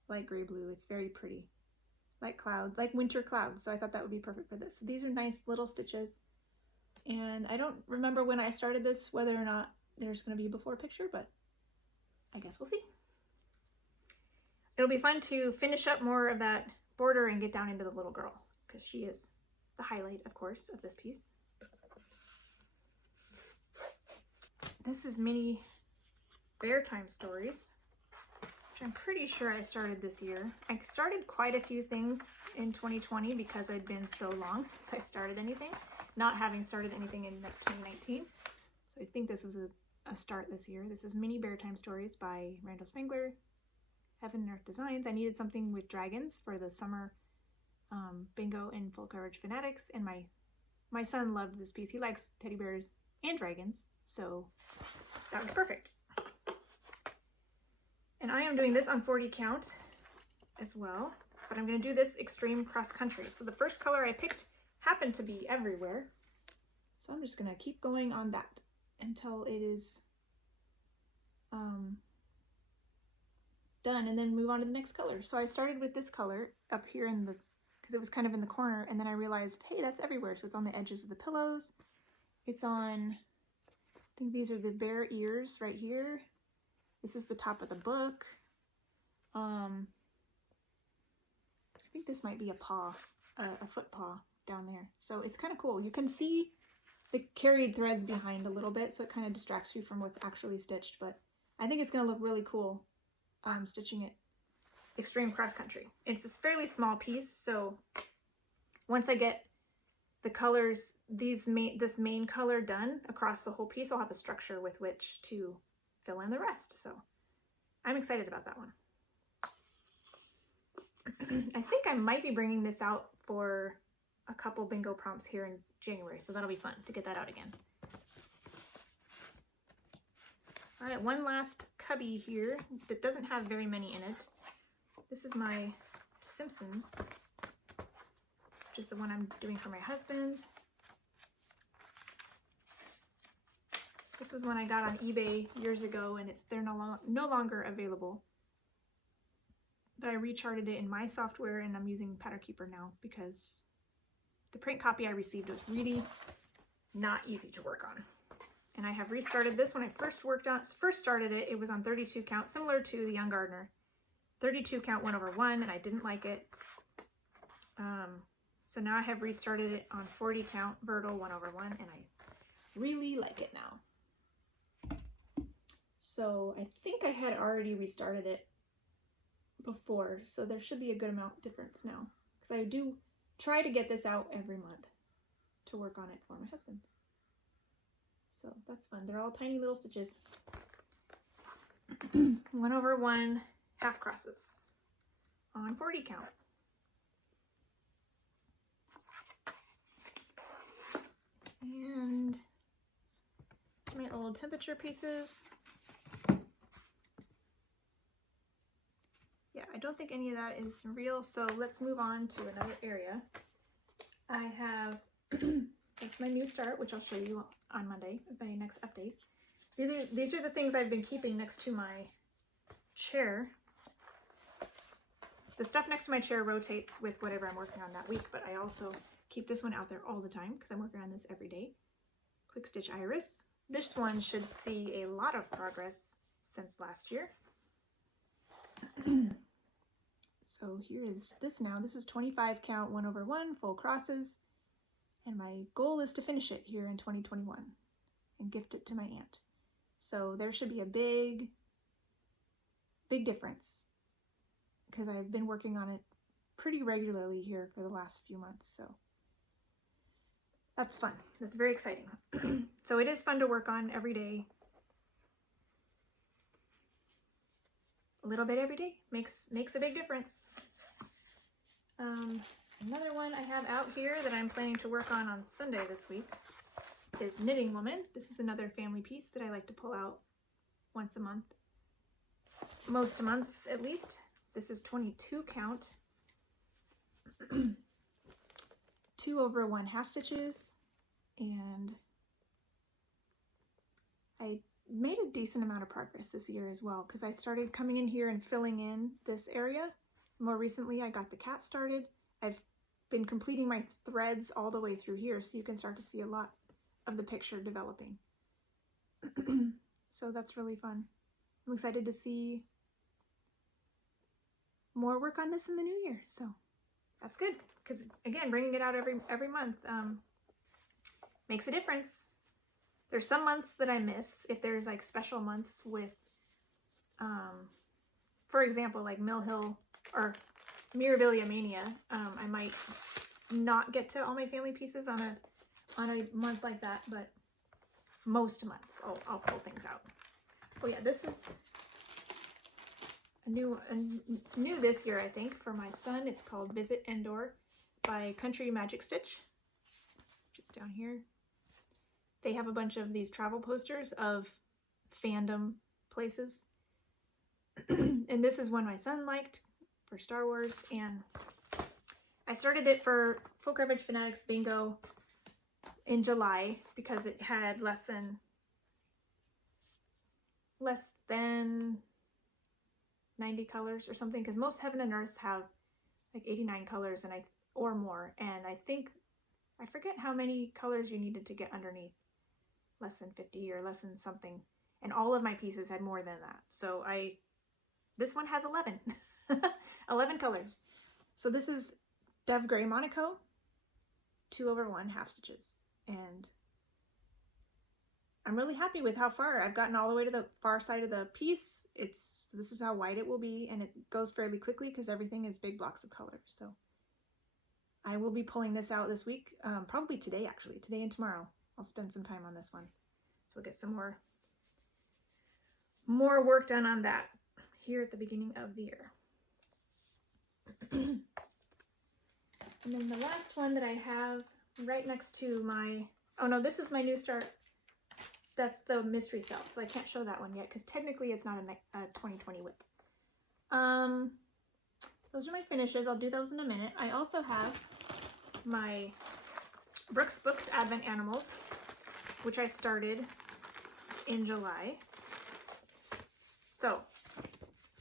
blue. It's very pretty. Like clouds, like winter clouds. So I thought that would be perfect for this. So these are nice little stitches. And I don't remember when I started this, whether or not there's going to be a before picture, but I guess we'll see. It'll be fun to finish up more of that border and get down into the little girl, because she is the highlight, of course, of this piece. This is Mini Bear Time Stories, which I'm pretty sure I started this year. I started quite a few things in 2020 because I'd been so long since I started anything, not having started anything in 2019. So I think this was a start this year. This is Mini Bear Time Stories by Randall Spangler, Heaven and Earth Designs. I needed something with dragons for the summer bingo and Full Coverage Fanatics, and my son loved this piece. He likes teddy bears and dragons, so that was perfect. And I am doing this on 40 count as well, but I'm going to do this extreme cross country. So the first color I picked happened to be everywhere, so I'm just going to keep going on that until it is done, and then move on to the next color. So I started with this color up here because it was kind of in the corner, and then I realized, hey, that's everywhere. So it's on the edges of the pillows. It's on, I think these are the bear ears right here. This is the top of the book. I think this might be a paw, a foot paw down there. So it's kind of cool. You can see the carried threads behind a little bit, so it kind of distracts you from what's actually stitched, but I think it's going to look really cool stitching it extreme cross country. It's this fairly small piece, so once I get the colors, this main color done across the whole piece, I'll have a structure with which to fill in the rest. So I'm excited about that one. I think I might be bringing this out for a couple bingo prompts here in January, so that'll be fun to get that out again. All right, one last cubby here that doesn't have very many in it. This is my Simpsons, which is the one I'm doing for my husband. This was one I got on eBay years ago, and they're no longer available. But I recharted it in my software, and I'm using Pattern Keeper now because the print copy I received was really not easy to work on. And I have restarted this. When I first started it, it was on 32 count, similar to the Young Gardener. 32 count 1/1, and I didn't like it. So now I have restarted it on 40 count Vertical 1/1, and I really like it now. So I think I had already restarted it before, so there should be a good amount difference now, because I do try to get this out every month to work on it for my husband. So that's fun. They're all tiny little stitches. 1/1 half crosses on 40 count. And my old temperature pieces. Yeah, I don't think any of that is real, so let's move on to another area. I have, that's my new start, which I'll show you on Monday with my next update. These are the things I've been keeping next to my chair. The stuff next to my chair rotates with whatever I'm working on that week, but I also keep this one out there all the time because I'm working on this every day. Quick Stitch Iris. This one should see a lot of progress since last year. So here is this now. This is 25 count 1/1 full crosses, and my goal is to finish it here in 2021 and gift it to my aunt. So there should be a big difference because I've been working on it pretty regularly here for the last few months, so that's fun. That's very exciting. So it is fun to work on every day. A little bit every day makes a big difference. Another one I have out here that I'm planning to work on Sunday this week is Knitting Woman. This is another family piece that I like to pull out once a month. Most months at least. This is 22 count. 2/1 half stitches, and I made a decent amount of progress this year as well because I started coming in here and filling in this area. More recently I got the cat started. I've been completing my threads all the way through here, so you can start to see a lot of the picture developing. So that's really fun. I'm excited to see more work on this in the new year, so that's good. Because again, bringing it out every month makes a difference. There's some months that I miss if there's like special months with, for example, like Mill Hill or Mirabilia Mania. I might not get to all my family pieces on a month like that, but most months I'll pull things out. Oh yeah, this is new this year, I think, for my son. It's called Visit Endor by Country Magic Stitch, which is down here. They have a bunch of these travel posters of fandom places. And this is one my son liked for Star Wars, and I started it for Full Coverage Fanatics Bingo in July because it had less than 90 colors or something, because most Heaven and Earths have like 89 colors or more, and I forget how many colors you needed to get underneath, less than 50 or less than something, and all of my pieces had more than that. So this one has 11 11 colors. So this is Dove Gray Monaco 2/1 half stitches, and I'm really happy with how far I've gotten all the way to the far side of the piece. This is how wide it will be, and it goes fairly quickly because everything is big blocks of color. So I will be pulling this out this week, probably today actually, today and tomorrow. I'll spend some time on this one. So we'll get some more work done on that here at the beginning of the year. And then the last one that I have right next to my, oh no, this is my new start. That's the mystery self, so I can't show that one yet because technically it's not a 2020 WIP. Those are my finishes. I'll do those in a minute. I also have my Brooks Books Advent Animals, which I started in July. So,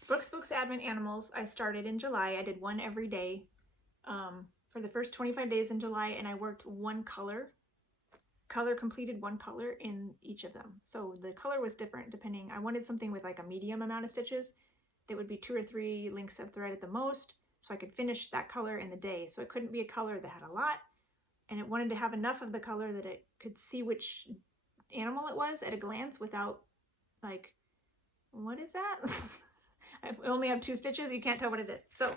Books, Advent Animals, I started in July. I did one every day for the first 25 days in July, and I worked one color. Completed one color in each of them. So the color was different depending. I wanted something with like a medium amount of stitches. That would be 2 or 3 links of thread at the most, so I could finish that color in the day. So it couldn't be a color that had a lot, and it wanted to have enough of the color that it could see which animal it was at a glance without like, what is that? I only have 2 stitches, you can't tell what it is. So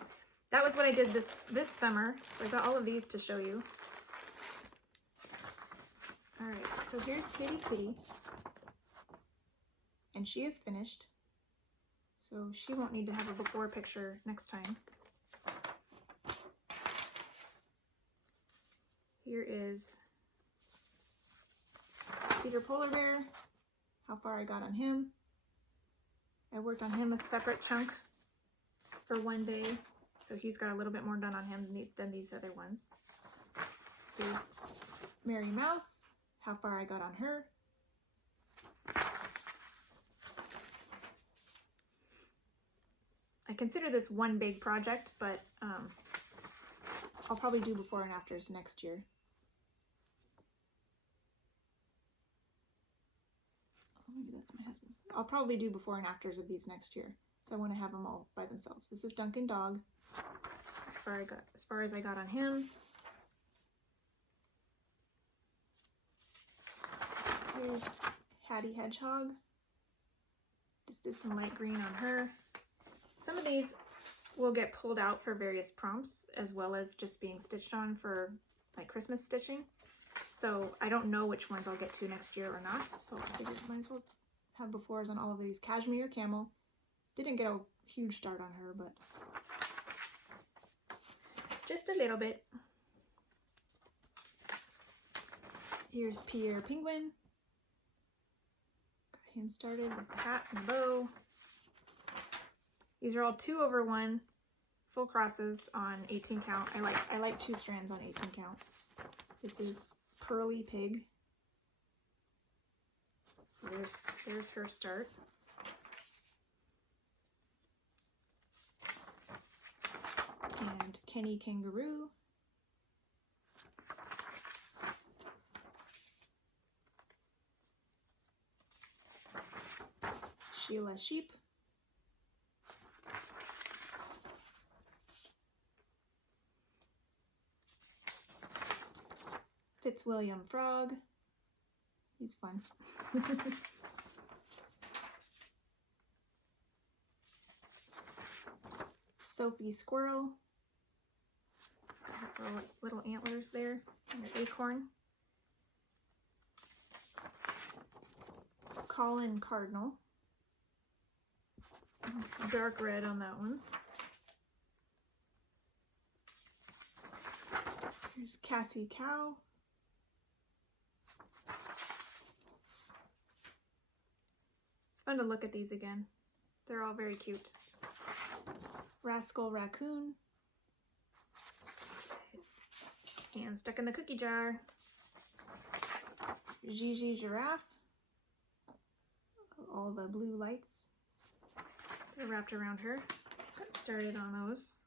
that was what I did this summer. So I got all of these to show you. All right, so here's Kitty Kitty, and she is finished, so she won't need to have a before picture next time. Here is Peter Polar Bear, how far I got on him. I worked on him a separate chunk for one day, so he's got a little bit more done on him than these other ones. Here's Mary Mouse, how far I got on her. I consider this one big project, but I'll probably do before and afters next year. Oh, maybe that's my husband's. I'll probably do before and afters of these next year, so I want to have them all by themselves. This is Duncan Dog, as far as I got on him. Here's Hattie Hedgehog. Just did some light green on her. Some of these will get pulled out for various prompts, as well as just being stitched on for like Christmas stitching. So I don't know which ones I'll get to next year or not. So I figured might as well have befores on all of these. Cashmere Camel. Didn't get a huge start on her, but just a little bit. Here's Pierre Penguin. Got him started with the hat and the bow. These are all 2/1 full crosses on 18 count. I like 2 strands on 18 count. This is Pearly Pig. So there's her start. And Kenny Kangaroo. Sheila Sheep. Fitzwilliam Frog. He's fun. Sophie Squirrel. Got her little antlers there and an acorn. Colin Cardinal. Dark red on that one. Here's Cassie Cow. It's fun to look at these again. They're all very cute. Rascal Raccoon. His hand stuck in the cookie jar. Gigi Giraffe. All the blue lights. They're wrapped around her. Got started on those.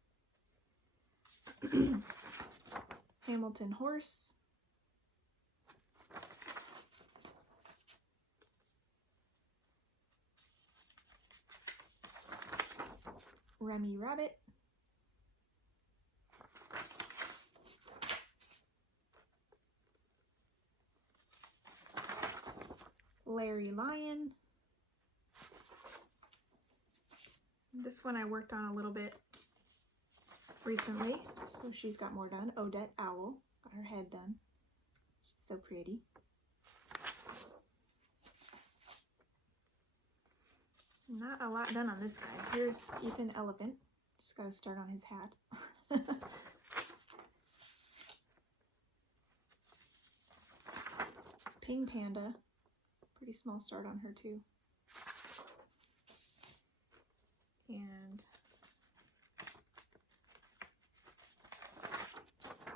Hamilton Horse. Remy Rabbit. Larry Lion. This one I worked on a little bit recently, so she's got more done. Odette Owl, got her head done. She's so pretty. Not a lot done on this guy. Here's Ethan Elephant. Just got to start on his hat. Ping Panda. Pretty small start on her too. And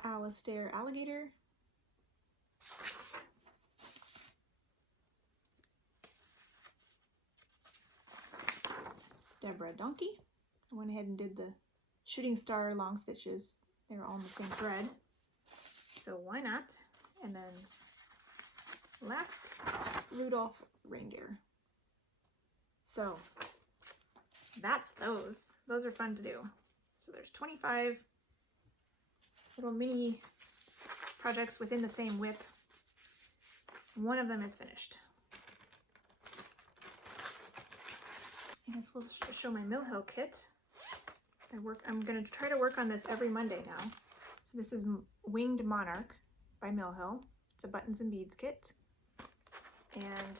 Alistair Alligator. a donkey. I went ahead and did the shooting star long stitches. They're all in the same thread, so why not? And then last, Rudolph reindeer. So that's those. Those are fun to do. So there's 25 little mini projects within the same WIP. One of them is finished. I guess we'll show my Mill Hill kit. I'm going to try to work on this every Monday now. So this is Winged Monarch by Mill Hill. It's a buttons and beads kit. And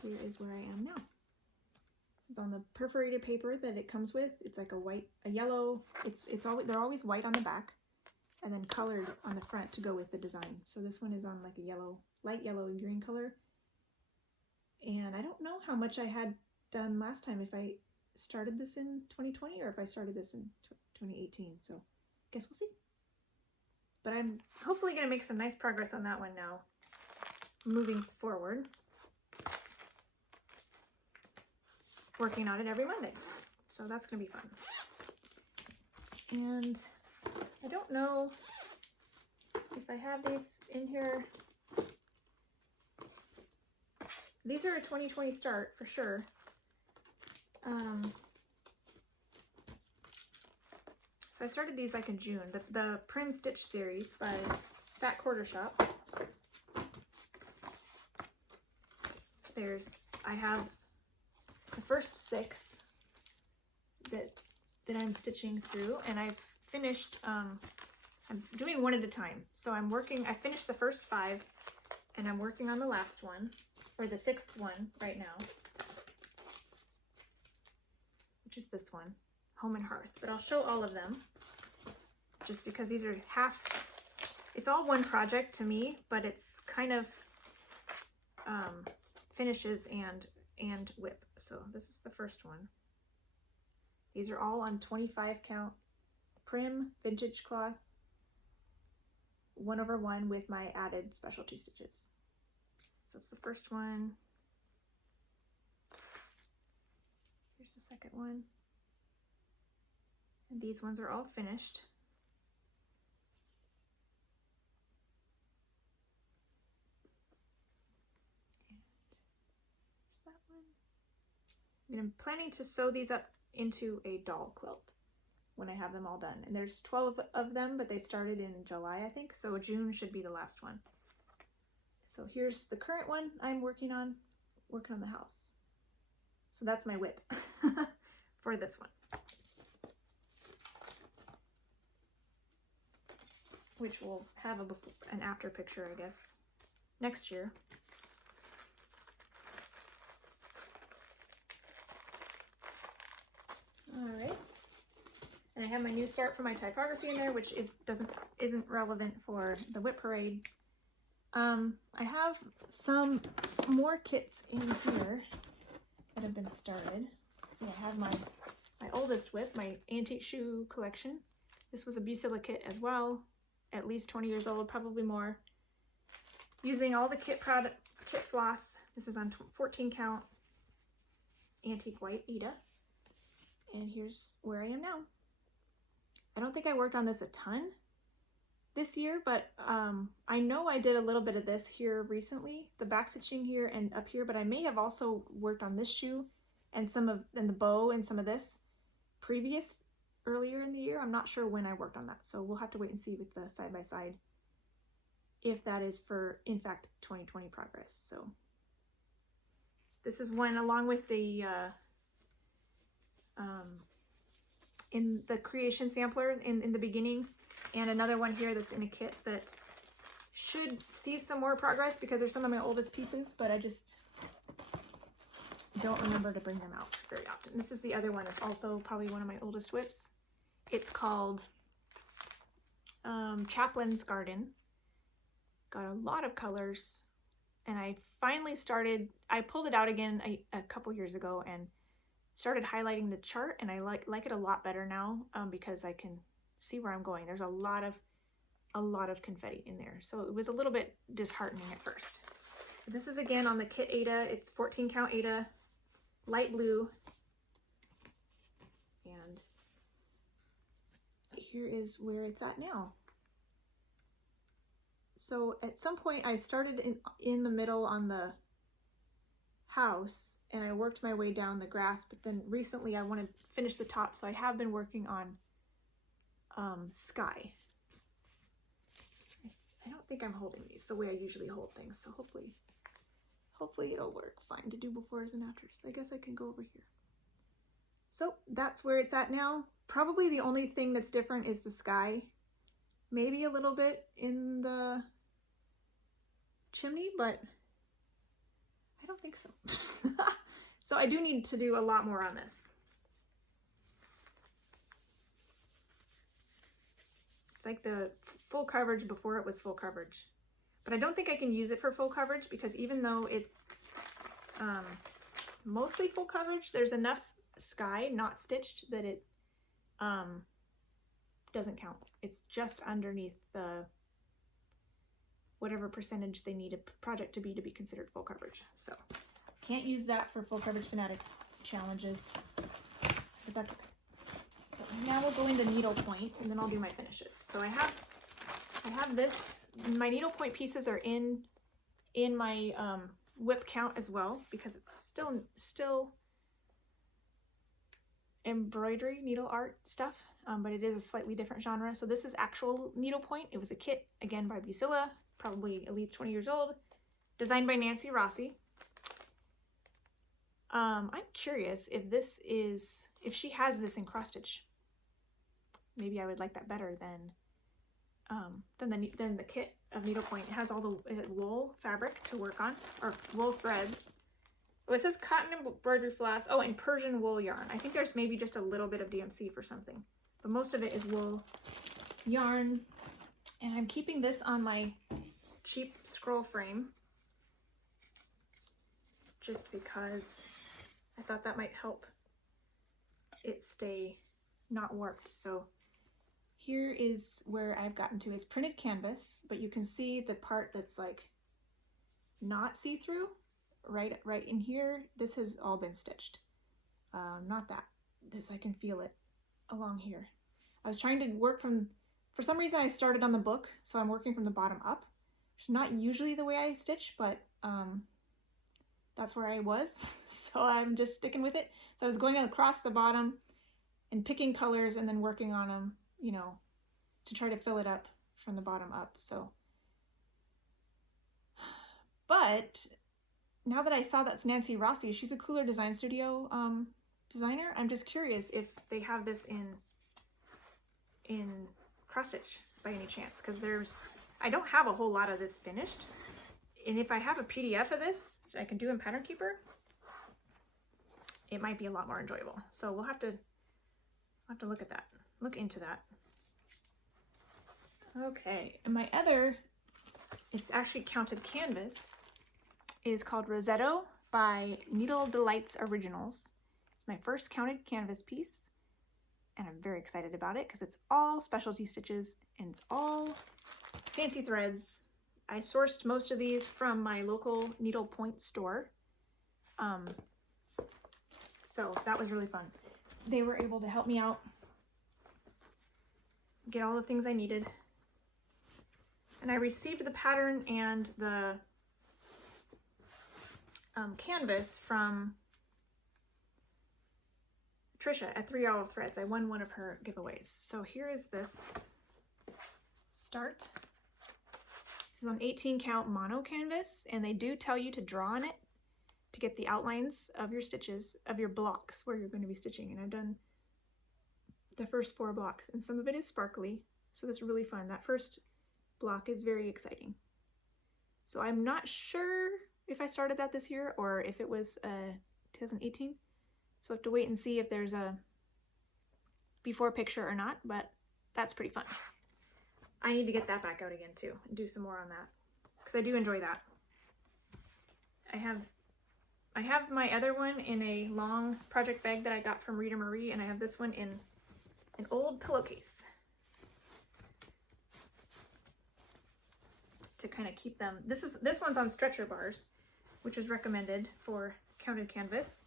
here is where I am now. This is on the perforated paper that it comes with. It's like a yellow. They're always white on the back, and then colored on the front to go with the design. So this one is on like a yellow, light yellow and green color. And I don't know how much I had done last time, if I started this in 2020 or if I started this in 2018. So I guess we'll see. But I'm hopefully going to make some nice progress on that one now, moving forward. Working on it every Monday. So that's going to be fun. And I don't know if I have these in here. These are a 2020 start for sure. So I started these like in June. The Prim Stitch series by Fat Quarter Shop. I have the first 6 that I'm stitching through, and I've finished, I'm doing one at a time. So I finished the first 5, and I'm working on the last one, or the 6th one right now, which is this one, Home and Hearth. But I'll show all of them, just because these are it's all one project to me, but it's kind of finishes and WIP. So this is the first one. These are all on 25 count Prim vintage cloth, 1/1 with my added specialty stitches. So it's the first one. Here's the second one. And these ones are all finished. And I'm planning to sew these up into a doll quilt when I have them all done. And there's 12 of them, but they started in July, I think. So June should be the last one. So here's the current one I'm working on the house. So that's my WIP for this one, which will have an after picture, I guess, next year. All right, and I have my new start for my typography in there, which isn't relevant for the WIP parade. I have some more kits in here that have been started. See, I have my oldest WIP, my antique shoe collection. This was a Busilla kit as well, at least 20 years old, probably more. Using all the kit floss. This is on 14 count antique white Eda. And here's where I am now. I don't think I worked on this a ton this year, but I know I did a little bit of this here recently, the back stitching here and up here, but I may have also worked on this shoe and the bow and some of this earlier in the year. I'm not sure when I worked on that, so we'll have to wait and see with the side-by-side if that is for, in fact, 2020 progress. So this is one along with the in the creation sampler in the beginning, and another one here that's in a kit that should see some more progress because they're some of my oldest pieces, but I just don't remember to bring them out very often. This is the other one. It's also probably one of my oldest WIPs. It's called Chaplin's Garden. Got a lot of colors, and I finally I pulled it out again a couple years ago and started highlighting the chart, and I like it a lot better now because I can see where I'm going. There's a lot of confetti in there, so it was a little bit disheartening at first. This is again on the kit Ada. It's 14 count Ada, light blue. And here is where it's at now. So at some point I started in the middle on the house and I worked my way down the grass, but then recently I wanted to finish the top, so I have been working on sky. I don't think I'm holding these the way I usually hold things, so hopefully it'll work fine to do befores and afters. I guess I can go over here. So that's where it's at now. Probably the only thing that's different is the sky. Maybe a little bit in the chimney, but I don't think so. So I do need to do a lot more on this. It's like the full coverage before it was full coverage. But I don't think I can use it for full coverage because even though it's mostly full coverage, there's enough sky not stitched that it doesn't count. It's just underneath the whatever percentage they need a project to be considered full coverage. So can't use that for full coverage fanatics challenges, but that's okay. So now we'll go into needlepoint and then I'll do my finishes. So I have this, my needlepoint pieces are in my WIP count as well because it's still embroidery, needle art stuff, but it is a slightly different genre. So this is actual needlepoint. It was a kit, again, by Busilla, probably at least 20 years old, designed by Nancy Rossi. I'm curious if she has this in cross stitch. Maybe I would like that better than the kit of needlepoint. It has all the wool fabric to work on, or wool threads. Oh, it says cotton embroidery floss. Oh, and Persian wool yarn. I think there's maybe just a little bit of DMC for something, but most of it is wool yarn. And I'm keeping this on my cheap scroll frame just because I thought that might help it stay not warped. So here is where I've gotten to. It's printed canvas, but you can see the part that's like not see-through. Right in here, this has all been stitched. Not that. This, I can feel it along here. I was trying to work for some reason I started on the book, so I'm working from the bottom up. It's not usually the way I stitch, but that's where I was, so I'm just sticking with it. So I was going across the bottom and picking colors and then working on them, you know, to try to fill it up from the bottom up. So, but now that I saw that's Nancy Rossi, she's a Cooler Design Studio designer. I'm just curious if they have this in cross stitch by any chance, because I don't have a whole lot of this finished, and if I have a PDF of this I can do in Pattern Keeper, it might be a lot more enjoyable. So we'll have to look at that, look into that. Okay, and my other, it's actually counted canvas, is called Rosetto by Needle Delights Originals. It's my first counted canvas piece, and I'm very excited about it because it's all specialty stitches and it's all fancy threads. I sourced most of these from my local needlepoint store, so that was really fun. They were able to help me out, get all the things I needed, and I received the pattern and the canvas from Trisha at 3 Olive Threads. I won one of her giveaways. So here is this start. This is on 18 count mono canvas, and they do tell you to draw on it to get the outlines of your stitches, of your blocks where you're going to be stitching. And I've done the first 4 blocks, and some of it is sparkly, so this is really fun. That first block is very exciting. So I'm not sure if I started that this year or if it was 2018. So I have to wait and see if there's a before picture or not, but that's pretty fun. I need to get that back out again too and do some more on that because I do enjoy that. I have my other one in a long project bag that I got from Rita Marie, and I have this one in an old pillowcase to kind of keep them. This one's on stretcher bars, which is recommended for counted canvas.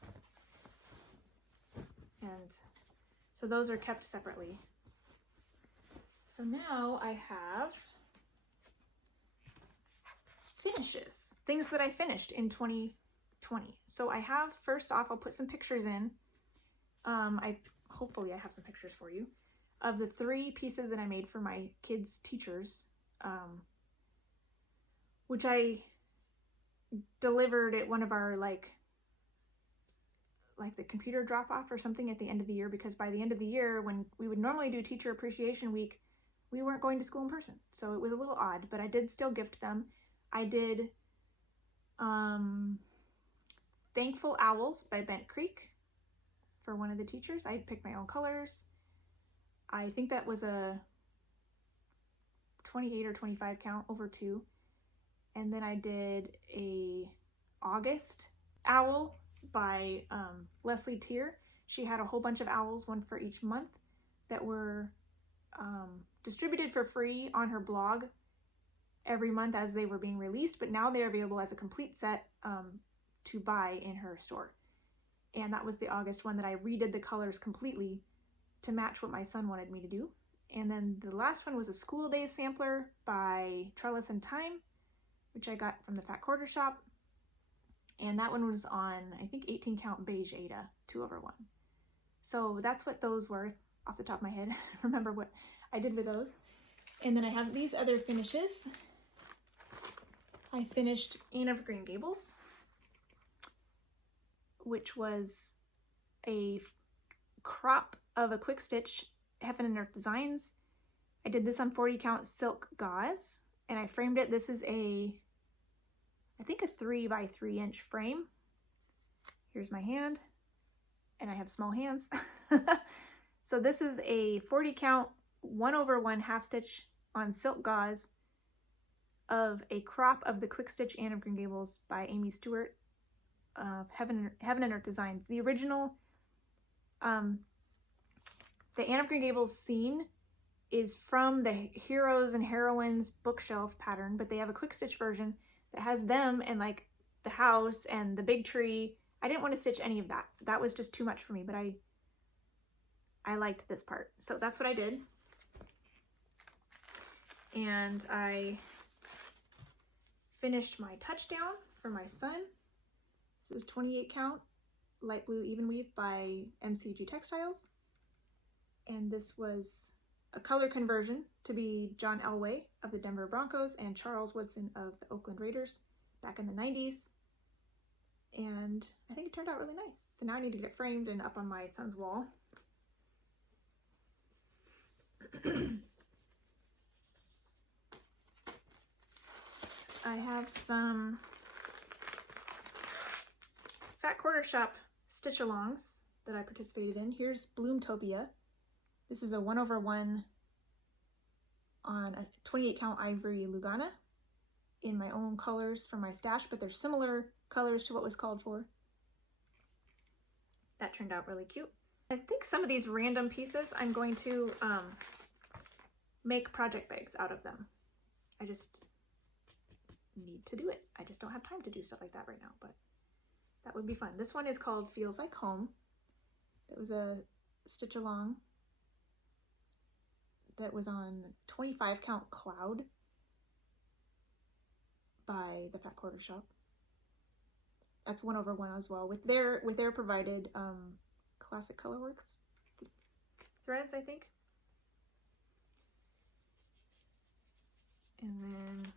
And so those are kept separately. So now I have finishes, things that I finished in 2020. So I have, first off, I'll put some pictures in. Hopefully I have some pictures for you of the 3 pieces that I made for my kids' teachers, which I delivered at one of our like the computer drop-off or something at the end of the year, because by the end of the year, when we would normally do Teacher Appreciation Week, we weren't going to school in person. So it was a little odd, but I did still gift them. I did Thankful Owls by Bent Creek for one of the teachers. I picked my own colors. I think that was a 28 or 25 count over 2. And then I did a August Owl by Leslie Tier. She had a whole bunch of owls, one for each month, that were distributed for free on her blog every month as they were being released, but now they're available as a complete set to buy in her store. And that was the August one that I redid the colors completely to match what my son wanted me to do. And then the last one was a School Days sampler by Trellis and Time, which I got from the Fat Quarter Shop. And that one was on, I think, 18 count beige Ada, 2/1. So that's what those were off the top of my head. Remember what I did with those. And then I have these other finishes. I finished Anne of Green Gables, which was a crop of a quick stitch Heaven and Earth Designs. I did this on 40 count silk gauze, and I framed it. This is I think a 3 by 3 inch frame. Here's my hand, and I have small hands. So this is a 40 count 1/1 half stitch on silk gauze of a crop of the quick stitch Anne of Green Gables by Amy Stewart of Heaven and Earth Designs. The original, the Anne of Green Gables scene is from the Heroes and Heroines bookshelf pattern, but they have a quick stitch version that has them and like the house and the big tree. I didn't want to stitch any of that. That was just too much for me, but I liked this part. So that's what I did. And I finished my touchdown for my son. This is 28 count light blue even weave by MCG Textiles. And this was a color conversion to be John Elway of the Denver Broncos and Charles Woodson of the Oakland Raiders back in the 90s. And I think it turned out really nice. So now I need to get it framed and up on my son's wall. I have some Fat Quarter Shop stitch-alongs that I participated in. Here's Bloomtopia. This is a 1/1 on a 28 count ivory Lugana in my own colors from my stash, but they're similar colors to what was called for. That turned out really cute. I think some of these random pieces I'm going to make project bags out of them. I just need to do it. I just don't have time to do stuff like that right now, but that would be fun. This one is called Feels Like Home. It was a stitch along that was on 25 count Cloud by the Fat Quarter Shop. That's 1/1 as well with their provided Classic Colorworks threads, I think. And then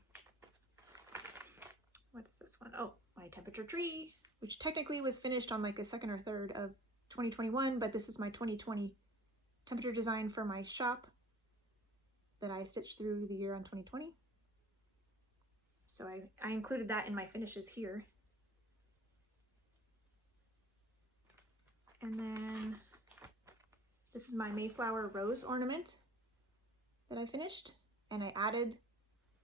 what's this one? Oh, my temperature tree, which technically was finished on like the 2nd or 3rd of 2021, but this is my 2020 temperature design for my shop that I stitched through the year on 2020. So I included that in my finishes here. And then this is my Mayflower Rose ornament that I finished, and I added,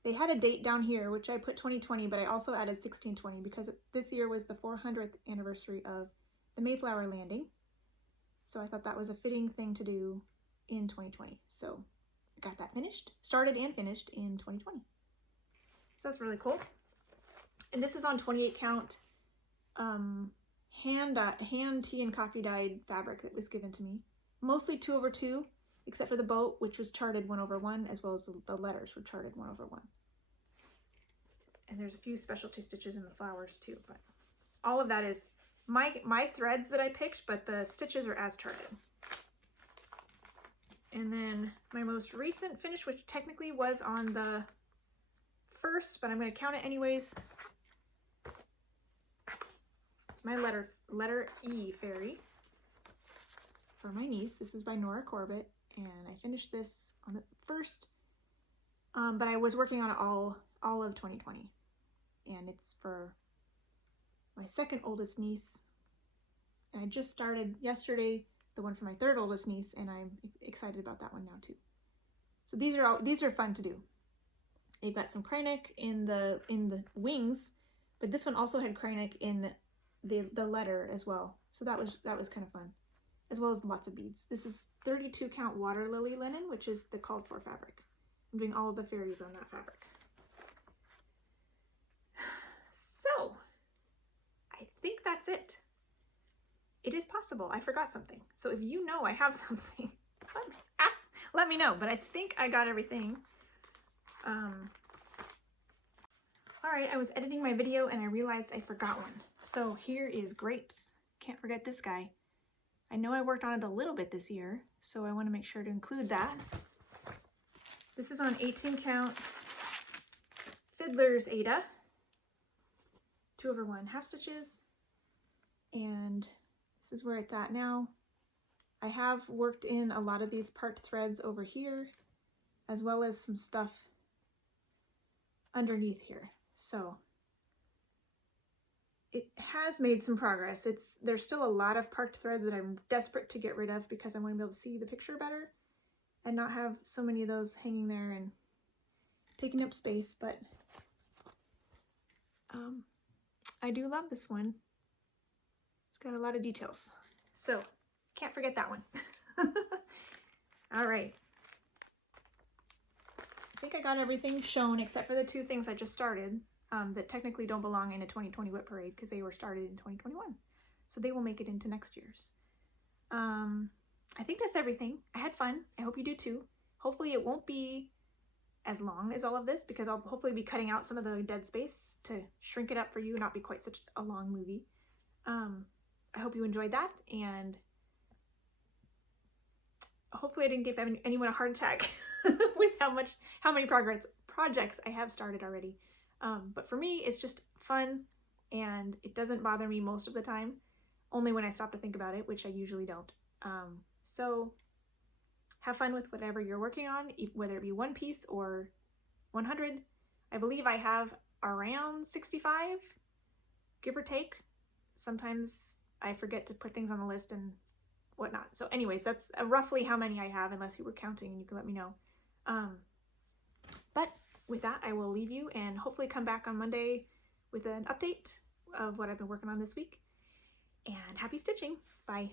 they had a date down here, which I put 2020, but I also added 1620 because this year was the 400th anniversary of the Mayflower landing. So I thought that was a fitting thing to do in 2020. So I got that finished, started and finished in 2020. So that's really cool. And this is on 28 count hand tea and coffee dyed fabric that was given to me. Mostly 2/2, except for the boat, which was charted 1/1, as well as the letters were charted 1/1. And there's a few specialty stitches in the flowers too, but all of that is my threads that I picked, but the stitches are as charted. And then my most recent finish, which technically was on the 1st, but I'm going to count it anyways. It's my letter E fairy for my niece. This is by Nora Corbett, and I finished this on the 1st, but I was working on it all of 2020, and it's for my 2nd oldest niece, and I just started yesterday the one for my 3rd oldest niece, and I'm excited about that one now too. So these are fun to do. They've got some Kreinik in the wings, but this one also had Kreinik in the letter as well. So that was kind of fun, as well as lots of beads. This is 32 count water lily linen, which is the called for fabric. I'm doing all of the fairies on that fabric. So I think that's it. It is possible I forgot something. So if you know I have something, let me know. But I think I got everything. All right, I was editing my video and I realized I forgot one. So here is grapes. Can't forget this guy. I know I worked on it a little bit this year, so I want to make sure to include that. This is on 18 count Fiddler's Ada, 2/1 half stitches, and this is where it's at now. I have worked in a lot of these part threads over here, as well as some stuff underneath here. So it has made some progress. There's still a lot of parked threads that I'm desperate to get rid of because I want to be able to see the picture better and not have so many of those hanging there and taking up space, but I do love this one. It's got a lot of details, so can't forget that one. All right. I think I got everything shown except for the 2 things I just started that technically don't belong in a 2020 WIP parade because they were started in 2021. So they will make it into next year's. I think that's everything. I had fun. I hope you do too. Hopefully it won't be as long as all of this because I'll hopefully be cutting out some of the dead space to shrink it up for you and not be quite such a long movie. I hope you enjoyed that, and hopefully I didn't give anyone a heart attack with how many projects I have started already. But for me, it's just fun, and it doesn't bother me most of the time, only when I stop to think about it, which I usually don't. So have fun with whatever you're working on, whether it be 1 piece or 100. I believe I have around 65, give or take. Sometimes I forget to put things on the list and whatnot. So anyways, that's roughly how many I have, unless you were counting and you can let me know. But with that, I will leave you and hopefully come back on Monday with an update of what I've been working on this week. And happy stitching. Bye.